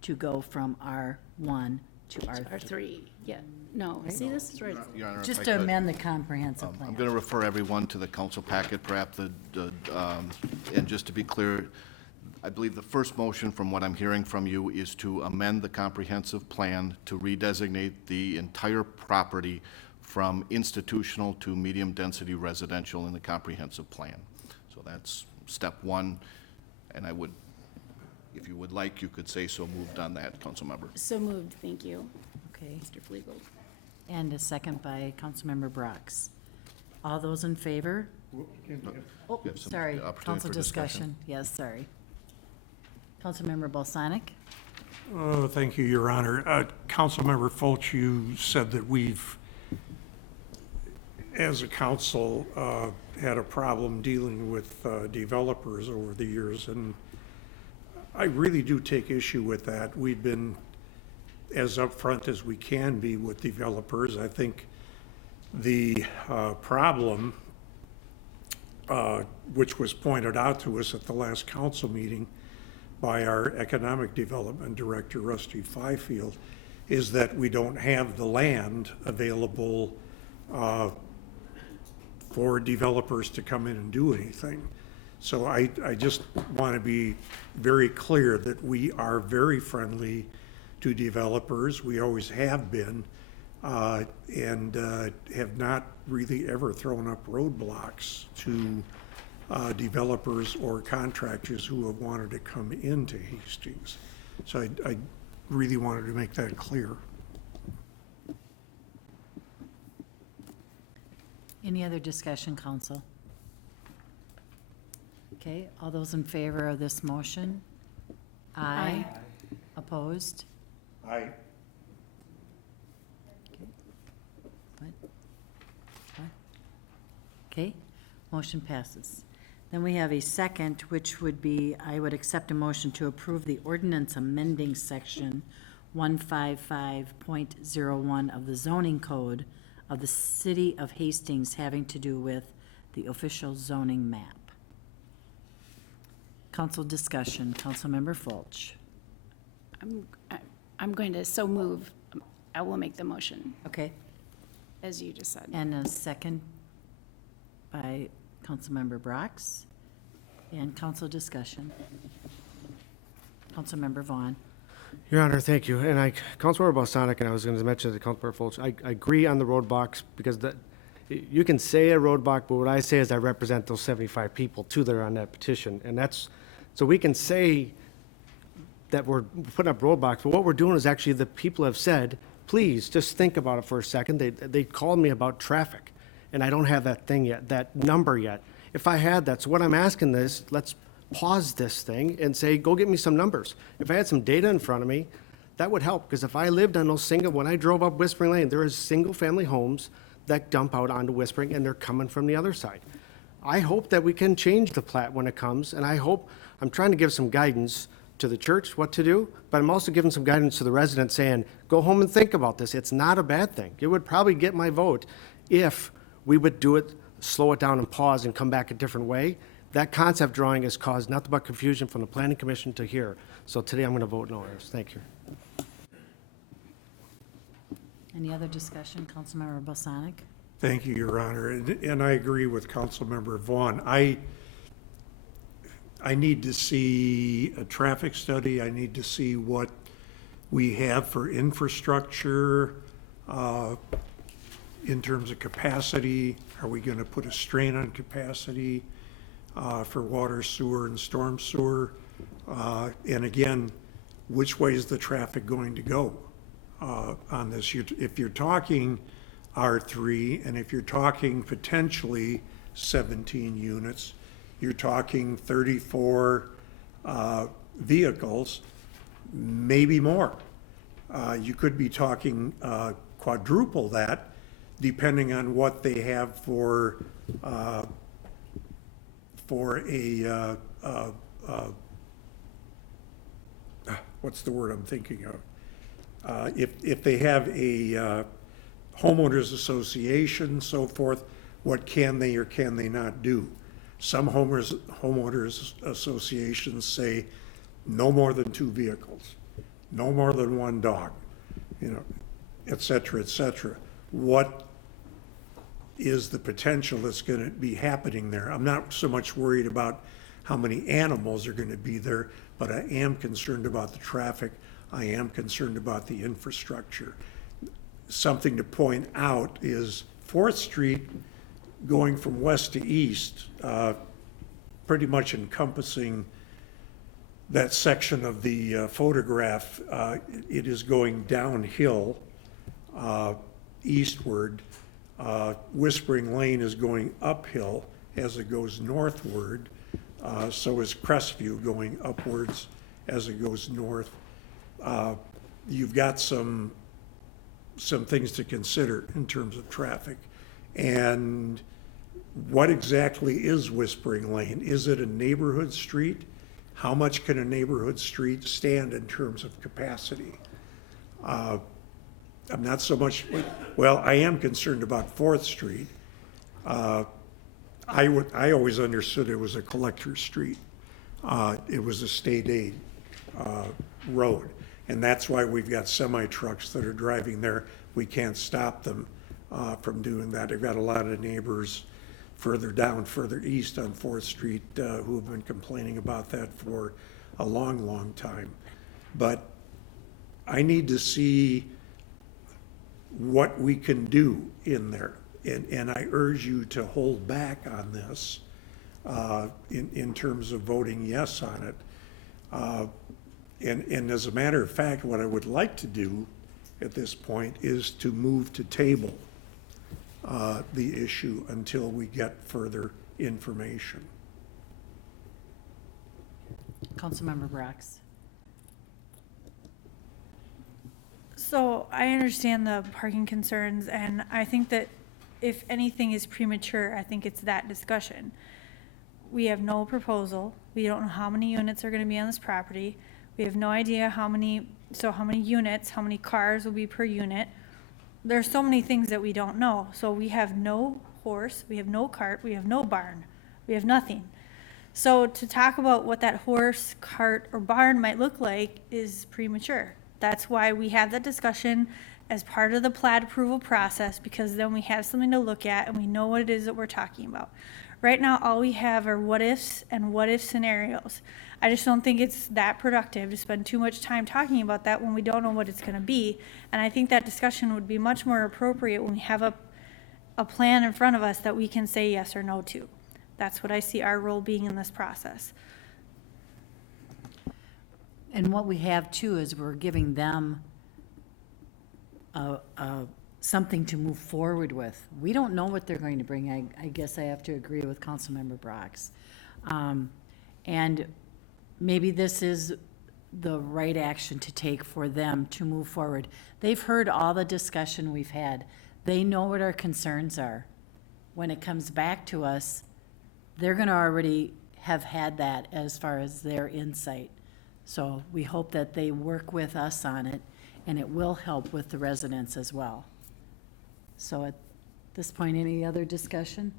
to go from R1 to R3. R3, yeah, no, see, this is right. Your Honor, if Just I to could, amend the comprehensive I'm plan. going to refer everyone to the council packet, perhaps, and just to be clear, I believe the first motion, from what I'm hearing from you, is to amend the comprehensive plan to redesignate the entire property from institutional to medium-density residential in the comprehensive plan. So that's step one, and I would, if you would like, you could say so moved on that, council member. So moved, thank you, Okay, Mr. Flegel. and a second by Councilmember Brox. All those in favor? Oh, You have some sorry, opportunity council for discussion. Yes, sorry. Councilmember Balsonic? Oh, thank you, Your Honor. Councilmember Fulch, you said that we've, as a council, had a problem dealing with developers over the years, and I really do take issue with that. We've been as upfront as we can be with developers. I think The problem, which was pointed out to us at the last council meeting by our Economic Development Director, Rusty Fifield, is that we don't have the land available for developers to come in and do anything. So I just want to be very clear that we are very friendly to developers. We always have been, and have not really ever thrown up roadblocks to developers or contractors who have wanted to come into Hastings. So I really wanted to make that clear. Any other discussion, council? Okay, all those in favor of this motion? Aye. Opposed? Aye. Okay, motion passes. Then we have a second, which would be, I would accept a motion to approve the ordinance amending section 155.01 of the zoning code of the city of Hastings having to do with the official zoning map. Council discussion, Councilmember Fulch. I'm going to so move. I will make the motion, Okay, as you just said. and a second by Councilmember Brox. And council discussion. Councilmember Vaughn. Your Honor, thank you. And Councilmember Balsonic, and I was going to mention to Councilmember Fulch, I agree on the roadblocks because you can say a roadblock, but what I say is I represent those 75 people too that are on that petition. And so we can say that we're putting up roadblocks, but what we're doing is actually the people have said, please just think about it for a second. They called me about traffic, and I don't have that thing yet, that number yet. If I had that, so what I'm asking is, let's pause this thing and say, go get me some numbers. If I had some data in front of me, that would help, because if I lived on those when I drove up Whispering Lane, there is single-family homes that dump out onto Whispering, and they're coming from the other side. I hope that we can change the plat when it comes, and I'm trying to give some guidance to the church what to do, but I'm also giving some guidance to the residents saying, go home and think about this. It's not a bad thing. It would probably get my vote if we would do it, slow it down and pause and come back a different way. That concept drawing has caused nothing but confusion from the Planning Commission to here. So today I'm going to vote no. Thank you. Any other discussion, Councilmember Balsonic? Thank you, Your Honor, and I agree with Councilmember Vaughn. I need to see a traffic study. I need to see what we have for infrastructure in terms of capacity. Are we going to put a strain on capacity for water, sewer, and storm sewer? And again, which way is the traffic going to go on this? If you're talking R3, and if you're talking potentially 17 units, you're talking 34 vehicles, maybe more. You could be talking quadruple that, depending on what they have for a what's the word I'm thinking of? If they have a homeowners association, so forth, what can they or can they not do? Some homeowners associations say no more than 2 vehicles, no more than 1 dog, et cetera, et cetera. What is the potential that's going to be happening there? I'm not so much worried about how many animals are going to be there, but I am concerned about the traffic. I am concerned about the infrastructure. Something to point out is 4th Street going from west to east, pretty much encompassing that section of the photograph. It is going downhill eastward. Whispering Lane is going uphill as it goes northward. So is Crestview going upwards as it goes north. You've got some things to consider in terms of traffic. And what exactly is Whispering Lane? Is it a neighborhood street? How much can a neighborhood street stand in terms of capacity? I'm not so much, well, I am concerned about Fourth Street. I always understood it was a collector's street. It was a state aid road. And that's why we've got semi-trucks that are driving there. We can't stop them from doing that. I've got a lot of neighbors further down, further east on Fourth Street who have been complaining about that for a long, long time. But I need to see what we can do in there. And I urge you to hold back on this in terms of voting yes on it. And as a matter of fact, what I would like to do at this point is to move to table the issue until we get further information. Councilmember Brox. So I understand the parking concerns, and I think that if anything is premature, I think it's that discussion. We have no proposal. We don't know how many units are gonna be on this property. We have no idea how many units, how many cars will be per unit. There's so many things that we don't know. So we have no horse, we have no cart, we have no barn, we have nothing. So to talk about what that horse, cart, or barn might look like is premature. That's why we have that discussion as part of the plat approval process, because then we have something to look at and we know what it is that we're talking about. Right now, all we have are what ifs and what if scenarios. I just don't think it's that productive to spend too much time talking about that when we don't know what it's gonna be. And I think that discussion would be much more appropriate when we have a plan in front of us that we can say yes or no to. That's what I see our role being in this process. And what we have too is we're giving them something to move forward with. We don't know what they're going to bring. I guess I have to agree with Councilmember Brox. And maybe this is the right action to take for them to move forward. They've heard all the discussion we've had. They know what our concerns are. When it comes back to us, they're gonna already have had that as far as their insight. So we hope that they work with us on it, and it will help with the residents as well. So at this point, any other discussion?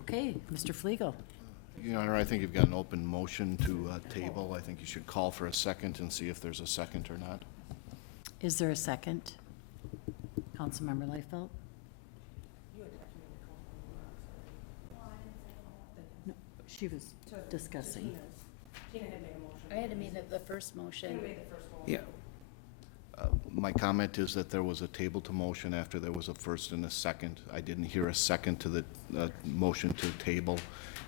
Okay, Mr. Flegel. Your Honor, I think you've got an open motion to table. I think you should call for a second and see if there's a second or not. Is there a second? Councilmember Leifeld? No, she was discussing. I had to make the first motion. Yeah. My comment is that there was a table to motion after there was a first and a second. I didn't hear a second to the motion to table,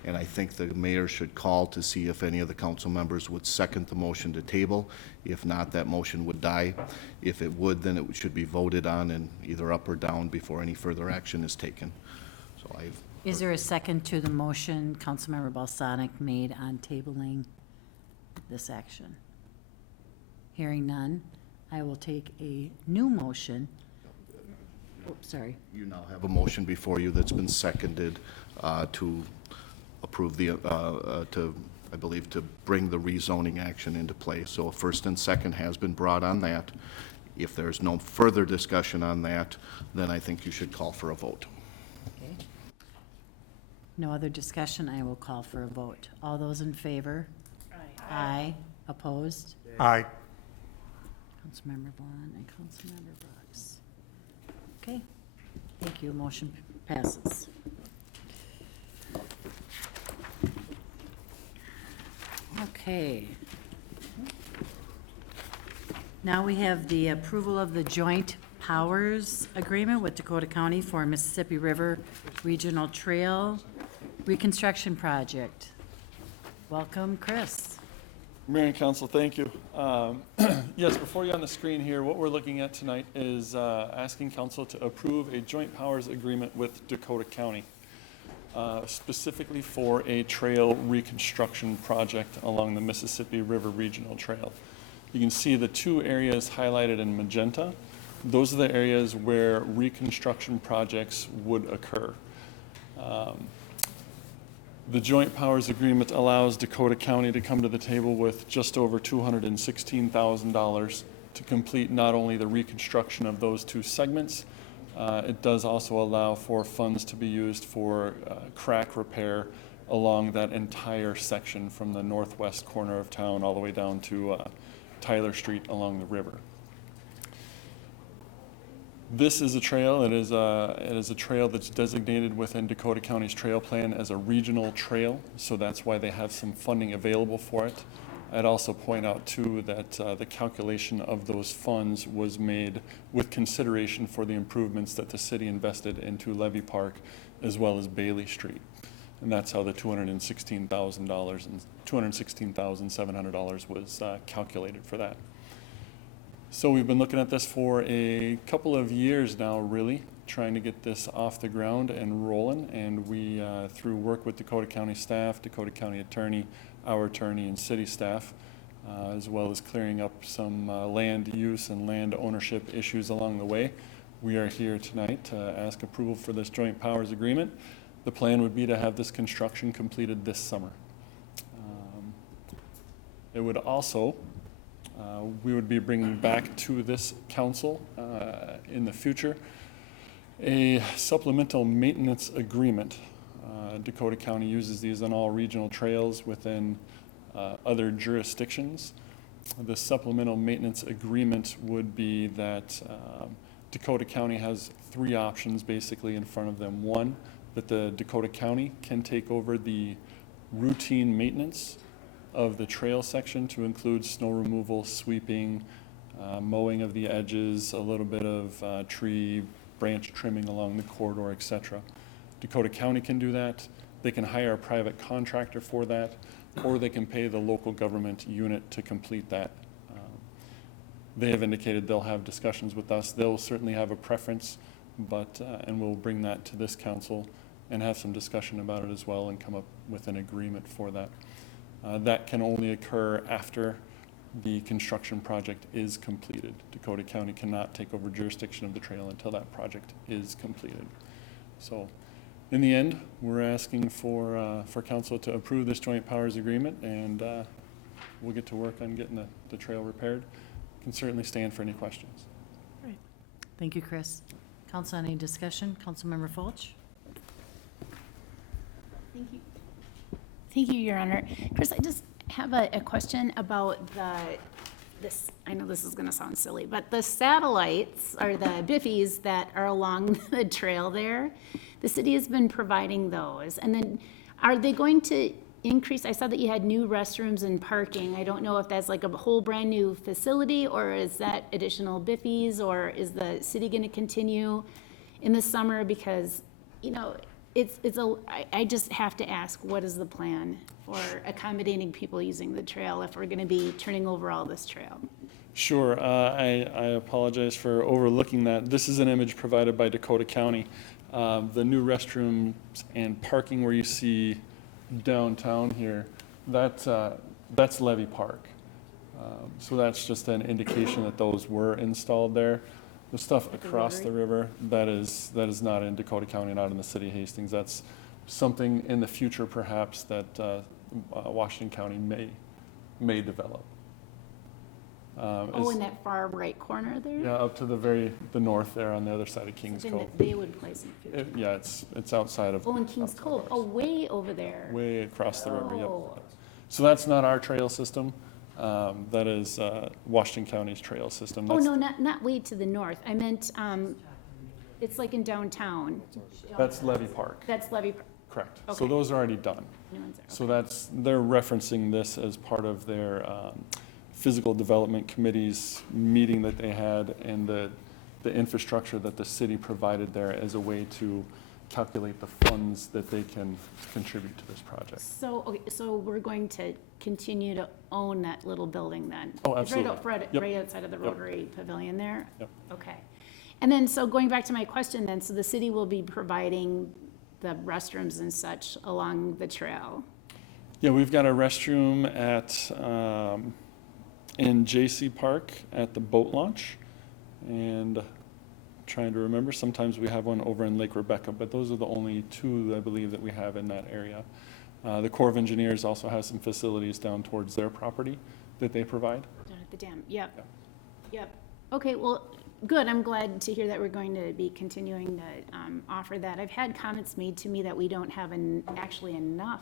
and I think the mayor should call to see if any of the council members would second the motion to table. If not, that motion would die. If it would, then it should be voted on and either up or down before any further action is taken. So I've. Is there a second to the motion Councilmember Balsonic made on tabling this action? Hearing none, I will take a new motion. Oops, sorry. You now have a motion before you that's been seconded to approve the, I believe, to bring the rezoning action into play. So a first and second has been brought on that. If there's no further discussion on that, then I think you should call for a vote. Okay. No other discussion, I will call for a vote. All those in favor? Aye. Opposed? Aye. Councilmember Vaughn and Councilmember Brox. Okay, thank you, motion passes. Okay. Now we have the approval of the joint powers agreement with Dakota County for Mississippi River Regional Trail Reconstruction Project. Welcome, Chris. Mayor and Council, thank you. Yes, before you on the screen here, what we're looking at tonight is asking Council to approve a joint powers agreement with Dakota County, specifically for a trail reconstruction project along the Mississippi River Regional Trail. You can see the two areas highlighted in magenta. Those are the areas where reconstruction projects would occur. The joint powers agreement allows Dakota County to come to the table with just over $216,000 to complete not only the reconstruction of those two segments, it does also allow for funds to be used for crack repair along that entire section from the northwest corner of town all the way down to Tyler Street along the river. This is a trail. It is a trail that's designated within Dakota County's trail plan as a regional trail, so that's why they have some funding available for it. I'd also point out too that the calculation of those funds was made with consideration for the improvements that the city invested into Levy Park as well as Bailey Street. And that's how the $216,000 and $216,700 was calculated for that. So we've been looking at this for a couple of years now, really, trying to get this off the ground and rolling. And we, through work with Dakota County staff, Dakota County attorney, our attorney, and city staff, as well as clearing up some land use and land ownership issues along the way, we are here tonight to ask approval for this joint powers agreement. The plan would be to have this construction completed this summer. It would also, we would be bringing back to this council in the future a supplemental maintenance agreement. Dakota County uses these on all regional trails within other jurisdictions. The supplemental maintenance agreement would be that Dakota County has three options basically in front of them. One, that the Dakota County can take over the routine maintenance of the trail section to include snow removal, sweeping, mowing of the edges, a little bit of tree branch trimming along the corridor, etc. Dakota County can do that. They can hire a private contractor for that, or they can pay the local government unit to complete that. They have indicated they'll have discussions with us. They'll certainly have a preference, but and we'll bring that to this council and have some discussion about it as well and come up with an agreement for that. That can only occur after the construction project is completed. Dakota County cannot take over jurisdiction of the trail until that project is completed. So in the end, we're asking for council to approve this joint powers agreement, and we'll get to work on getting the trail repaired. Can certainly stand for any questions. Great. Thank you, Chris. Council, any discussion? Councilmember Fulch? Thank you. Thank you, Your Honor. Chris, I just have a question about this, I know this is gonna sound silly, but the satellites or the biffies that are along the trail there, the city has been providing those. And then are they going to increase? I saw that you had new restrooms and parking. I don't know if that's like a whole brand new facility, or is that additional biffies, or is the city gonna continue in the summer? Because, you know, I just have to ask, what is the plan for accommodating people using the trail if we're gonna be turning over all this trail? Sure, I apologize for overlooking that. This is an image provided by Dakota County. The new restrooms and parking where you see downtown here, that's Levy Park. So that's just an indication that those were installed there. The stuff across the river, that is not in Dakota County, not in the city of Hastings. That's something in the future perhaps that Washington County may develop. In that far right corner there? Yeah, up to the north there on the other side of Kings Something Cove. that they would place in the future. Yeah, it's outside of. Oh, in Kings Cove, way over there. Way across the river, yep. Oh. So that's not our trail system. That is Washington County's trail system. Oh, That's, no, not way to the north. I meant, it's like in downtown. that's Levy Park, That's Levy. correct. So Okay. those are already done. New ones there. So they're referencing this as part of their physical development committee's meeting that they had, and the infrastructure that the city provided there as a way to calculate the funds that they can contribute to this project. So, okay, so we're going to continue to own that little building then? Oh, absolutely. It's right Yep. right outside of the Yep. Rotary Pavilion there? Yep. Okay. And then, so going back to my question then, so the city will be providing the restrooms and such along the trail? Yeah, we've got a restroom at, in J.C. Park at the boat launch, and trying to remember, sometimes we have one over in Lake Rebecca, but those are the only two, I believe, that we have in that area. The Corps of Engineers also has some facilities down towards their property that they provide. Down at the dam, yep. Yeah. Yep. Okay, well, good. I'm glad to hear that we're going to be continuing to offer that. I've had comments made to me that we don't have actually enough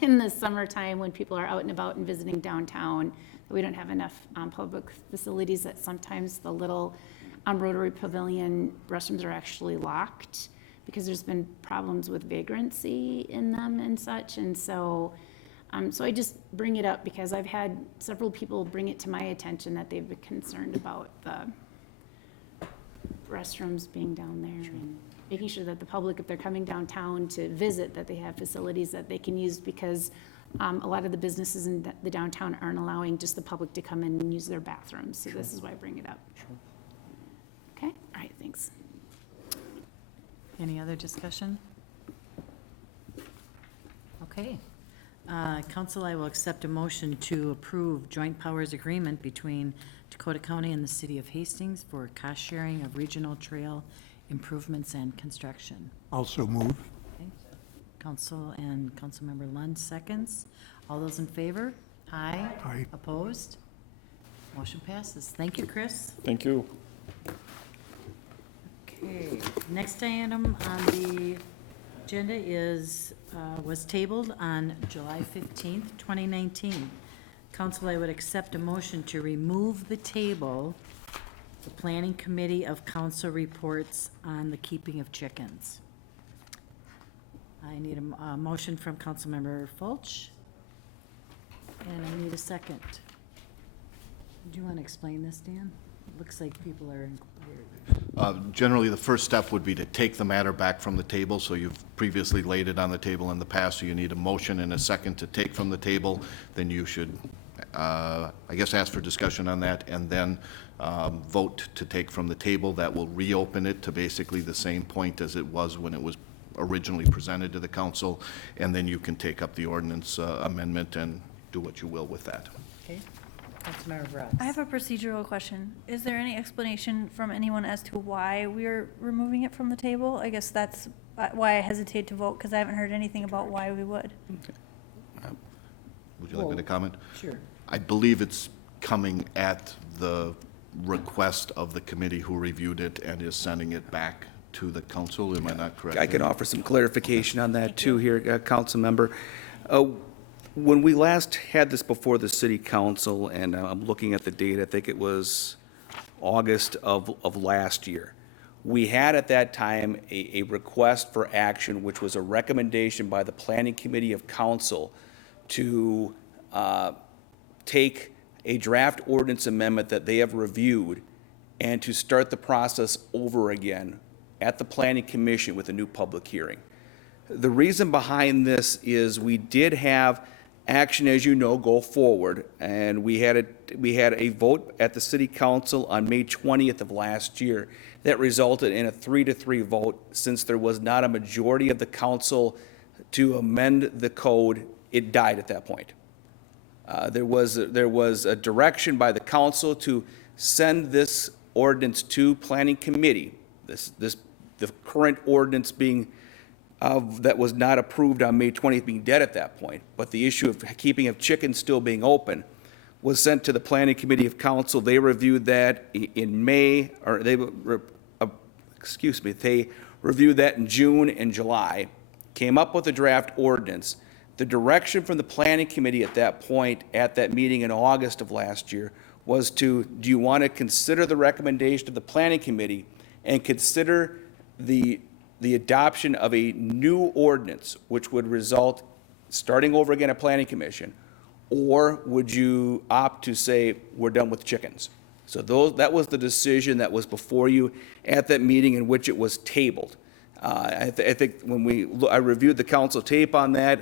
in the summertime when people are out and about and visiting downtown, that we don't have enough public facilities, that sometimes the little Rotary Pavilion restrooms are actually locked because there's been problems with vagrancy in them and such. And so I just bring it up because I've had several people bring it to my attention that they've been concerned about the restrooms being down there and making sure that the public, if they're coming downtown to visit, that they have facilities that they can use, because a lot of the businesses in the downtown aren't allowing just the public to come in and use their bathrooms. So this is why I bring it up. Okay, all right, thanks. Any other discussion? Okay. Council, I will accept a motion to approve joint powers agreement between Dakota County and the City of Hastings for cost sharing of regional trail improvements and construction. Also move. Okay. Council and Councilmember Lund seconds. All those in favor? Aye. Aye. Opposed? Motion passes. Thank you, Chris. Thank you. Okay, next item on the agenda is, was tabled on July 15th, 2019. Council, I would accept a motion to remove the table, the Planning Committee of Council reports on the keeping of chickens. I need a motion from Councilmember Fulch, and I need a second. Do you want to explain this, Dan? It looks like people are inquiring. Generally, the first step would be to take the matter back from the table, so you've previously laid it on the table in the past, so you need a motion and a second to take from the table. Then you should, I guess, ask for discussion on that, and then vote to take from the table. That will reopen it to basically the same point as it was when it was originally presented to the council, and then you can take up the ordinance amendment and do what you will with that. Okay, Councilmember Brooks. I have a procedural question. Is there any explanation from anyone as to why we're removing it from the table? I guess that's why I hesitate to vote, because I haven't heard anything about why we would. Would you like me to comment? Sure. I believe it's coming at the request of the committee who reviewed it and is sending it back to the council. Am I not correct? I can offer some clarification on that too here, council member. When we last had this before the city council, and I'm looking at the date, I think it was August of last year, we had at that time a request for action, which was a recommendation by the Planning Committee of Council to take a draft ordinance amendment that they have reviewed and to start the process over again at the Planning Commission with a new public hearing. The reason behind this is we did have action, as you know, go forward, and we had a vote at the City Council on May 20th of last year that resulted in a 3-3 vote. Since there was not a majority of the council to amend the code, it died at that point. There was a direction by the council to send this ordinance to Planning Committee. The current ordinance being that was not approved on May 20th being dead at that point, but the issue of keeping of chickens still being open was sent to the Planning Committee of Council. They reviewed that in May, or they reviewed that in June and July, came up with a draft ordinance. The direction from the Planning Committee at that point, at that meeting in August of last year, was do you want to consider the recommendation of the Planning Committee and consider the adoption of a new ordinance, which would result starting over again at Planning Commission, or would you opt to say, we're done with chickens? So that was the decision that was before you at that meeting in which it was tabled. I think when I reviewed the council tape on that,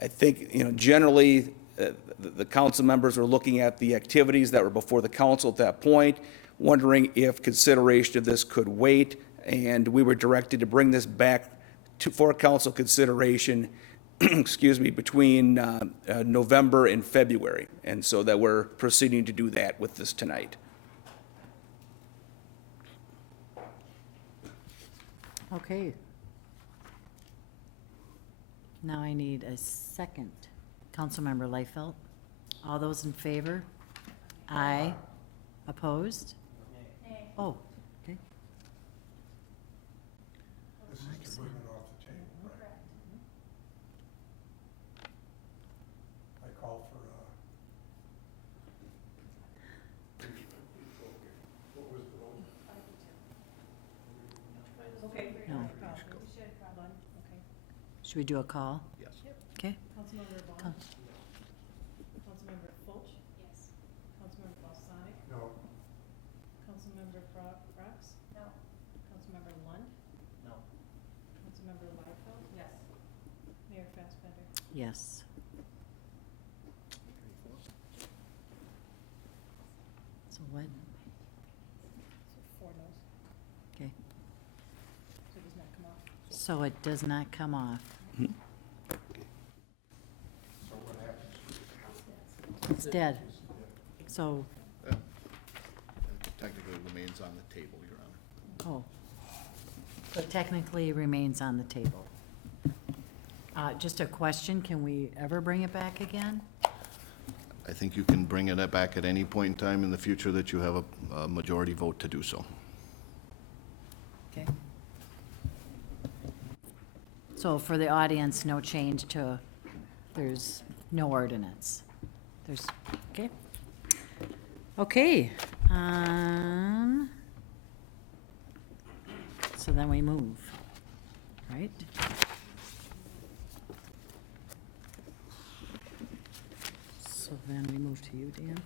I think, generally, the council members were looking at the activities that were before the council at that point, wondering if consideration of this could wait, and we were directed to bring this back for council consideration, between November and February, and so that we're proceeding to do that with this tonight. Okay. Now I need a second. Councilmember Liefeld. All those in favor? Aye. Opposed? Oh, okay. This is to bring it off the table, right? I call for, what was the vote? No. Should we do a call? Yes. Okay. Councilmember Vaughn? Coun- Councilmember Fulch? Yes. Councilmember Balsonic? No. Councilmember Brox? No. Councilmember Lund? No. Councilmember Liefeld? Yes. Mayor Fassbender? Yes. So what? So 4 noes. Okay. So it does not come off. So it does not come off. It's dead. So, Technically remains on the table, Your Honor. oh. So it technically remains on the table. Just a question, can we ever bring it back again? I think you can bring it back at any point in time in the future that you have a majority vote to do so. Okay. So for the audience, no change to, there's no ordinance. There's, okay. Okay. So then we move, right? So then we move to you, Dan?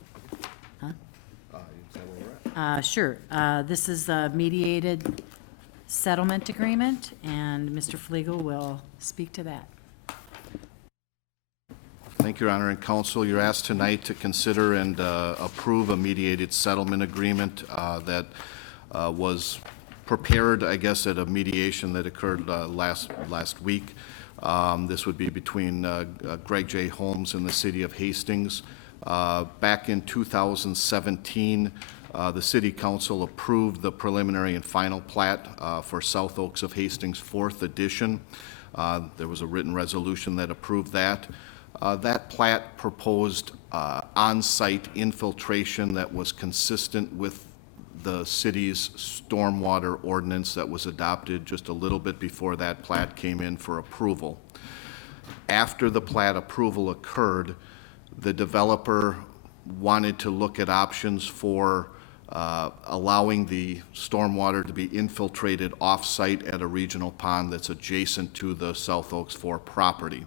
Huh? Is that where we're at? Sure. This is the mediated settlement agreement, and Mr. Flegel will speak to that. Thank you, Your Honor and Council. You're asked tonight to consider and approve a mediated settlement agreement that was prepared, I guess, at a mediation that occurred last week. This would be between Greg J. Holmes and the City of Hastings. Back in 2017, the City Council approved the preliminary and final plat for South Oaks of Hastings 4th Edition. There was a written resolution that approved that. That plat proposed on-site infiltration that was consistent with the city's stormwater ordinance that was adopted just a little bit before that plat came in for approval. After the plat approval occurred, the developer wanted to look at options for allowing the stormwater to be infiltrated off-site at a regional pond that's adjacent to the South Oaks 4 property.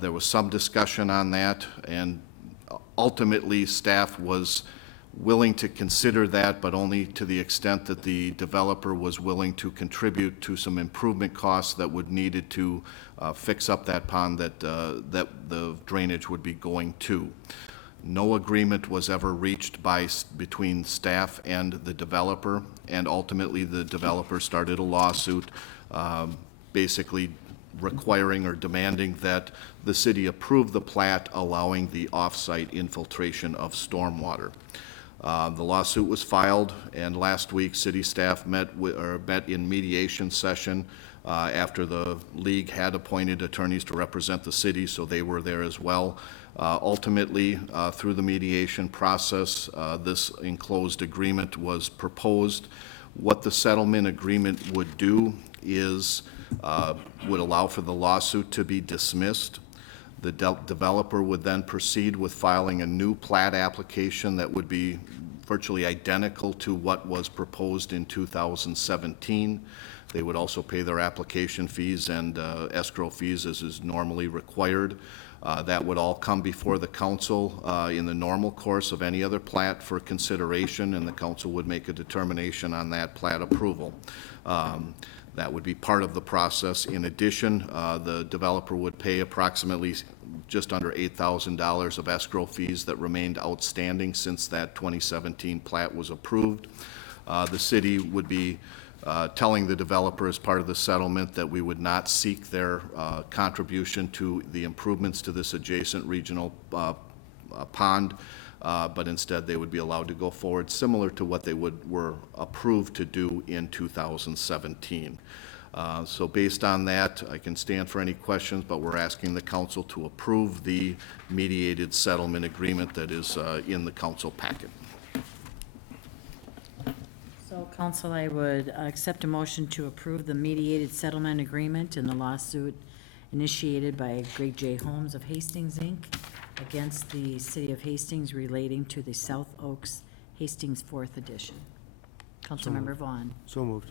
There was some discussion on that, and ultimately staff was willing to consider that, but only to the extent that the developer was willing to contribute to some improvement costs that would needed to fix up that pond that the drainage would be going to. No agreement was ever reached between staff and the developer, and ultimately the developer started a lawsuit basically requiring or demanding that the city approve the plat allowing the off-site infiltration of stormwater. The lawsuit was filed, and last week city staff met in mediation session after the league had appointed attorneys to represent the city, so they were there as well. Ultimately, through the mediation process, this enclosed agreement was proposed. What the settlement agreement would do is would allow for the lawsuit to be dismissed. The developer would then proceed with filing a new plat application that would be virtually identical to what was proposed in 2017. They would also pay their application fees and escrow fees as is normally required. That would all come before the council in the normal course of any other plat for consideration, and the council would make a determination on that plat approval. That would be part of the process. In addition, the developer would pay approximately just under $8,000 of escrow fees that remained outstanding since that 2017 plat was approved. The city would be telling the developer as part of the settlement that we would not seek their contribution to the improvements to this adjacent regional pond, but instead they would be allowed to go forward similar to what they were approved to do in 2017. So based on that, I can stand for any questions, but we're asking the council to approve the mediated settlement agreement that is in the council packet. Council, I would accept a motion to approve the mediated settlement agreement in the lawsuit initiated by Greg J. Holmes of Hastings, Inc. against the city of Hastings relating to the South Oaks Hastings 4th edition. Councilmember Vaughn. So moved.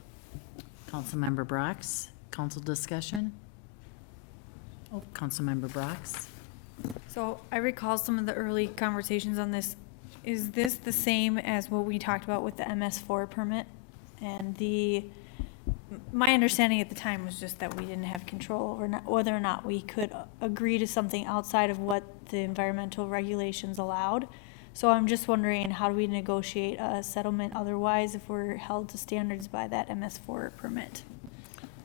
Councilmember Brox. Council discussion? Oh, Councilmember Brox. So I recall some of the early conversations on this. Is this the same as what we talked about with the MS4 permit? And my understanding at the time was just that we didn't have control over whether or not we could agree to something outside of what the environmental regulations allowed. So I'm just wondering, how do we negotiate a settlement otherwise if we're held to standards by that MS4 permit?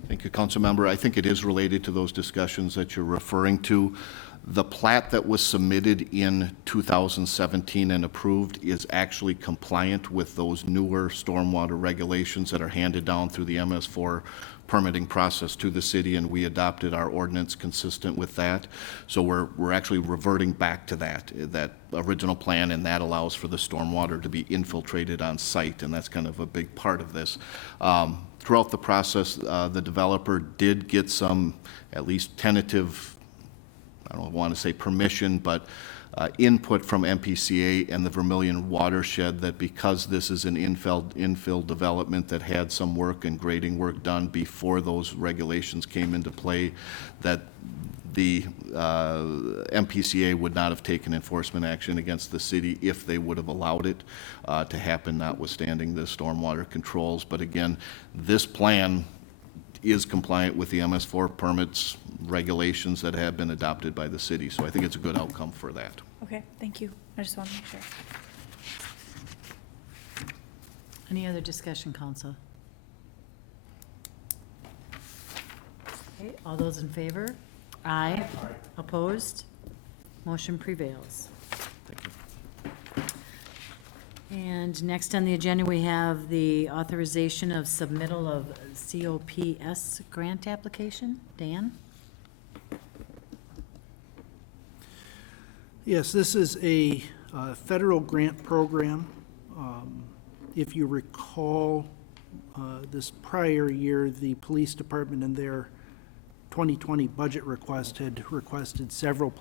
Thank you, Councilmember. I think it is related to those discussions that you're referring to. The plat that was submitted in 2017 and approved is actually compliant with those newer stormwater regulations that are handed down through the MS4 permitting process to the city, and we adopted our ordinance consistent with that. So we're actually reverting back to that original plan, and that allows for the stormwater to be infiltrated on site, and that's kind of a big part of this. Throughout the process, the developer did get some, at least tentative, I don't want to say permission, but input from MPCA and the Vermilion watershed that because this is an infill development that had some work and grading work done before those regulations came into play, that the MPCA would not have taken enforcement action against the city if they would have allowed it to happen, notwithstanding the stormwater controls. But again, this plan is compliant with the MS4 permits regulations that have been adopted by the city. So I think it's a good outcome for that. Okay, thank you. I just want to make sure. Any other discussion, Council? Okay, all those in favor? Aye. Opposed? Motion prevails. Thank you. And next on the agenda, we have the authorization of submittal of COPS grant application. Dan? Yes, this is a federal grant program. If you recall, this prior year, the police department in their 2020 budget request had requested several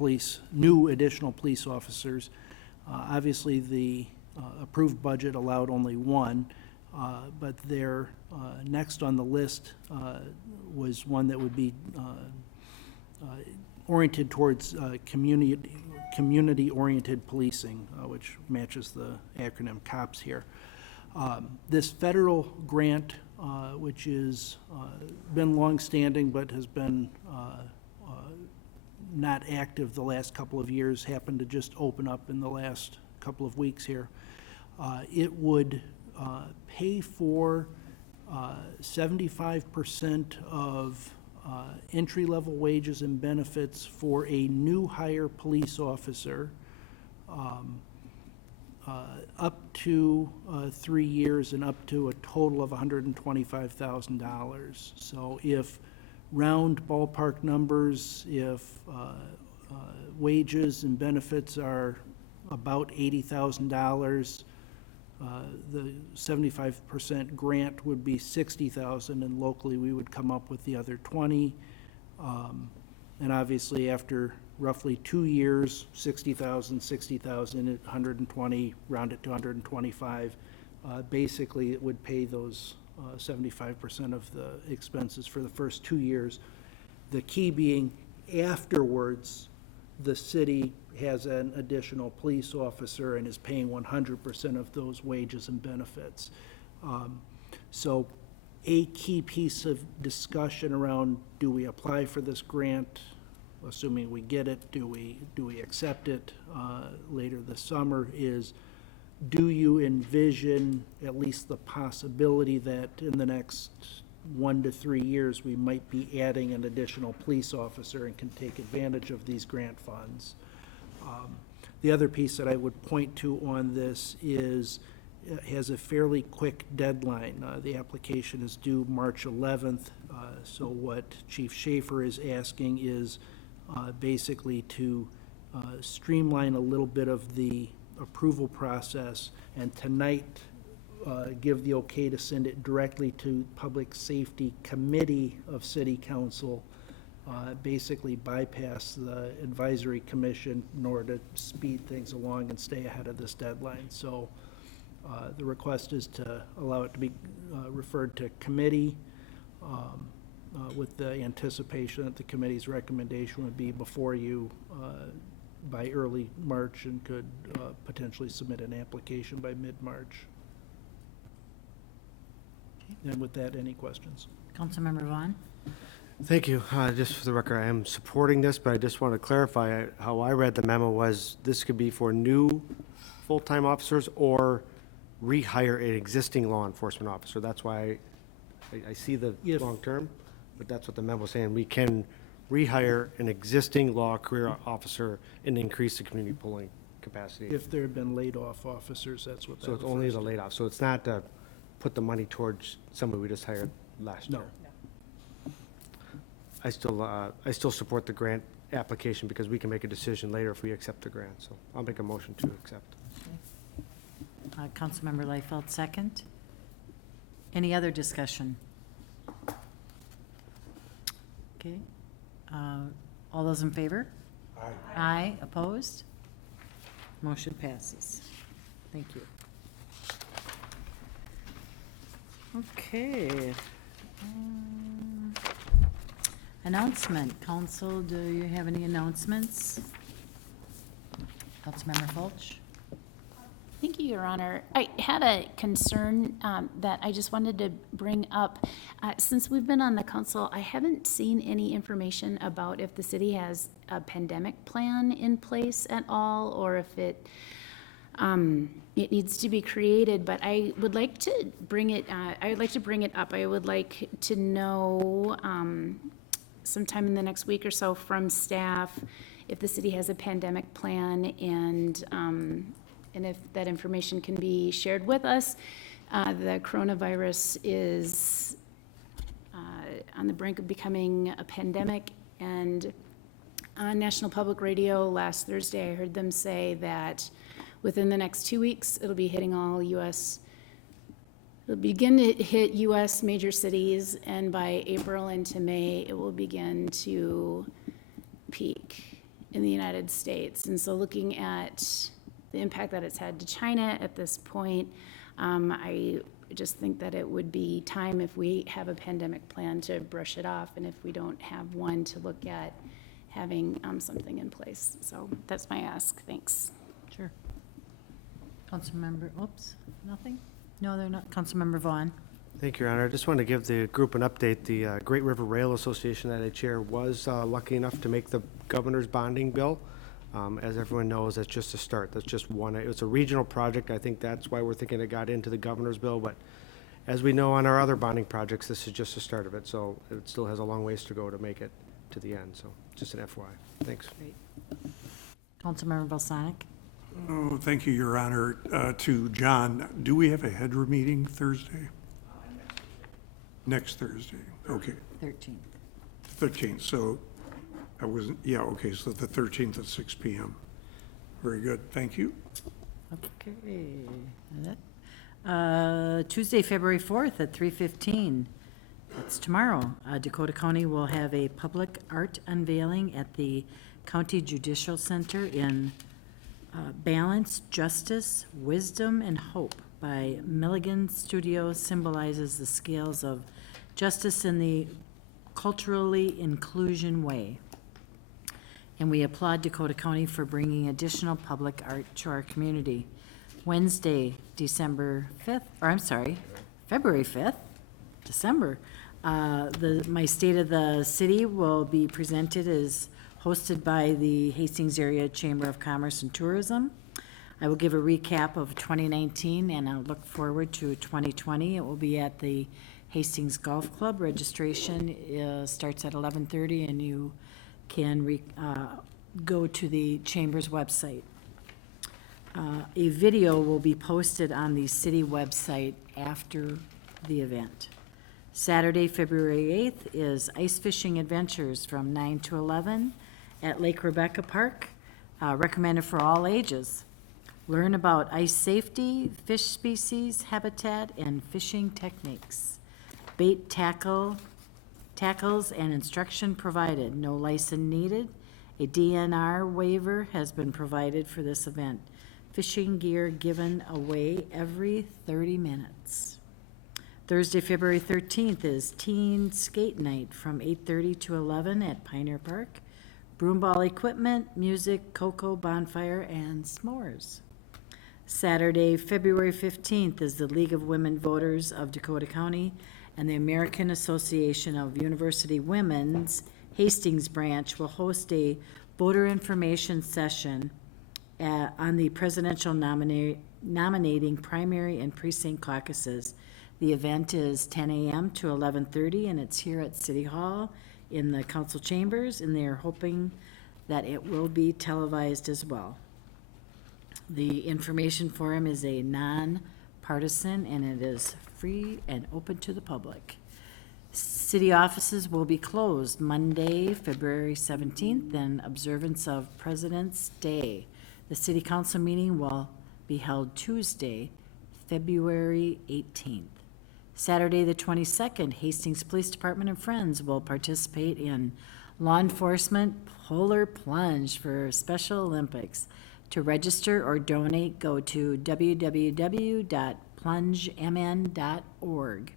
new additional police officers. Obviously, the approved budget allowed only one, but their next on the list was one that would be oriented towards community-oriented policing, which matches the acronym COPS here. This federal grant, which is been longstanding but has been not active the last couple of years, happened to just open up in the last couple of weeks here. It would pay for 75% of entry-level wages and benefits for a new hire police officer up to 3 years and up to a total of $125,000. So if round ballpark numbers, if wages and benefits are about $80,000, the 75% grant would be $60,000, and locally we would come up with the other 20. And obviously after roughly 2 years, 60,000, 120, round it to 125. Basically, it would pay those 75% of the expenses for the first 2 years. The key being afterwards, the city has an additional police officer and is paying 100% of those wages and benefits. So a key piece of discussion around, do we apply for this grant? Assuming we get it, do we accept it later this summer, is do you envision at least the possibility that in the next 1 to 3 years we might be adding an additional police officer and can take advantage of these grant funds? The other piece that I would point to on this is it has a fairly quick deadline. The application is due March 11th. So what Chief Schaefer is asking is basically to streamline a little bit of the approval process. And tonight, give the okay to send it directly to Public Safety Committee of City Council, basically bypass the advisory commission in order to speed things along and stay ahead of this deadline. So the request is to allow it to be referred to committee with the anticipation that the committee's recommendation would be before you by early March and could potentially submit an application by mid-March. And with that, any questions? Councilmember Vaughn? Thank you. Just for the record, I am supporting this, but I just want to clarify how I read the memo was this could be for new full-time officers or rehire an existing law enforcement officer. That's why I see the If- long-term, but that's what the memo is saying. We can rehire an existing law career officer and increase the community pooling capacity. If there had been laid-off officers, that's what that So it's only refers the to. laid off. So it's not to put the money towards somebody we just hired last No. year. I still support the grant application because we can make a decision later if we accept the grant. So I'll make a motion to accept. Councilmember Liefeld, second. Any other discussion? Okay. All those in favor? Aye. Aye, opposed? Motion passes. Thank you. Okay. Announcement. Council, do you have any announcements? Councilmember Fulch? Thank you, Your Honor. I had a concern that I just wanted to bring up. Since we've been on the council, I haven't seen any information about if the city has a pandemic plan in place at all, or if it needs to be created. But I would like to bring it. I would like to bring it up. I would like to know sometime in the next week or so from staff if the city has a pandemic plan and if that information can be shared with us. The coronavirus is on the brink of becoming a pandemic, and on National Public Radio last Thursday, I heard them say that within the next 2 weeks, it'll be hitting all U.S. It'll begin to hit U.S. major cities, and by April into May, it will begin to peak in the United States. And so looking at the impact that it's had to China at this point, I just think that it would be time, if we have a pandemic plan, to brush it off, and if we don't have one, to look at having something in place. So that's my ask. Thanks. Sure. Councilmember, oops, nothing? No, they're not. Councilmember Vaughn? Thank you, Your Honor. I just want to give the group an update. The Great River Rail Association that I chair was lucky enough to make the governor's bonding bill. As everyone knows, that's just a start. That's just one. It's a regional project. I think that's why we're thinking it got into the governor's bill. But as we know on our other bonding projects, this is just the start of it. So it still has a long ways to go to make it to the end. So just an FYI. Thanks. Great. Councilmember Balsonic? Oh, thank you, Your Honor. To John, do we have a HEDRA meeting Thursday? Next Thursday, okay. 13th. 13th, so I wasn't, yeah, okay, so the 13th at 6 p.m. Very good, thank you. Okay. Tuesday, February 4th at 3:15. That's tomorrow. Dakota County will have a public art unveiling at the County Judicial Center in Balance, Justice, Wisdom, and Hope by Milligan Studios symbolizes the scales of justice in the culturally inclusion way. And we applaud Dakota County for bringing additional public art to our community. Wednesday, February 5th, December. My State of the City will be presented as hosted by the Hastings Area Chamber of Commerce and Tourism. I will give a recap of 2019, and I'll look forward to 2020. It will be at the Hastings Golf Club. Registration starts at 11:30, and you can go to the Chamber's website. A video will be posted on the city website after the event. Saturday, February 8th is ice fishing adventures from 9 to 11 at Lake Rebecca Park, recommended for all ages. Learn about ice safety, fish species, habitat, and fishing techniques. Bait tackles and instruction provided, no license needed. A DNR waiver has been provided for this event. Fishing gear given away every 30 minutes. Thursday, February 13th is Teen Skate Night from 8:30 to 11 at Pioneer Park. Broomball equipment, music, cocoa, bonfire, and s'mores. Saturday, February 15th is the League of Women Voters of Dakota County and the American Association of University Women's Hastings Branch will host a voter information session on the presidential nominating primary and precinct caucuses. The event is 10 a.m. to 11:30, and it's here at City Hall in the council chambers, and they are hoping that it will be televised as well. The information forum is a non-partisan, and it is free and open to the public. City offices will be closed Monday, February 17th, in observance of President's Day. The city council meeting will be held Tuesday, February 18th. Saturday, the 22nd, Hastings Police Department and Friends will participate in Law Enforcement Polar Plunge for Special Olympics. To register or donate, go to www.plungemn.org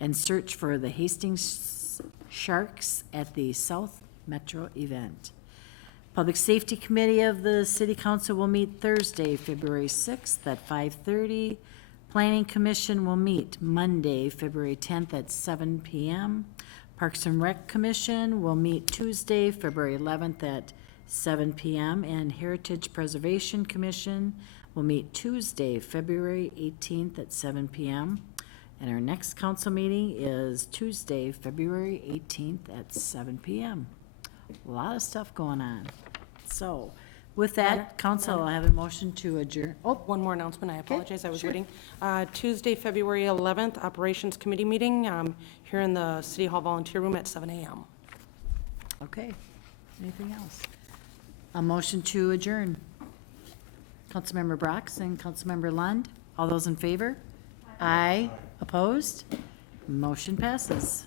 and search for the Hastings Sharks at the South Metro event. Public Safety Committee of the City Council will meet Thursday, February 6th at 5:30. Planning Commission will meet Monday, February 10th at 7 p.m. Parks and Rec Commission will meet Tuesday, February 11th at 7 p.m. And Heritage Preservation Commission will meet Tuesday, February 18th at 7 p.m. And our next council meeting is Tuesday, February 18th at 7 p.m. A lot of stuff going on. So, with that, council, I have a motion to adjourn. Oh, One more announcement, I apologize, I was sure. waiting. Tuesday, February 11th, Operations Committee meeting here in the City Hall Volunteer Room at 7 a.m. okay. Anything else? A motion to adjourn. Councilmember Brox and Councilmember Lund, all those in favor? Aye. Opposed? Motion passes.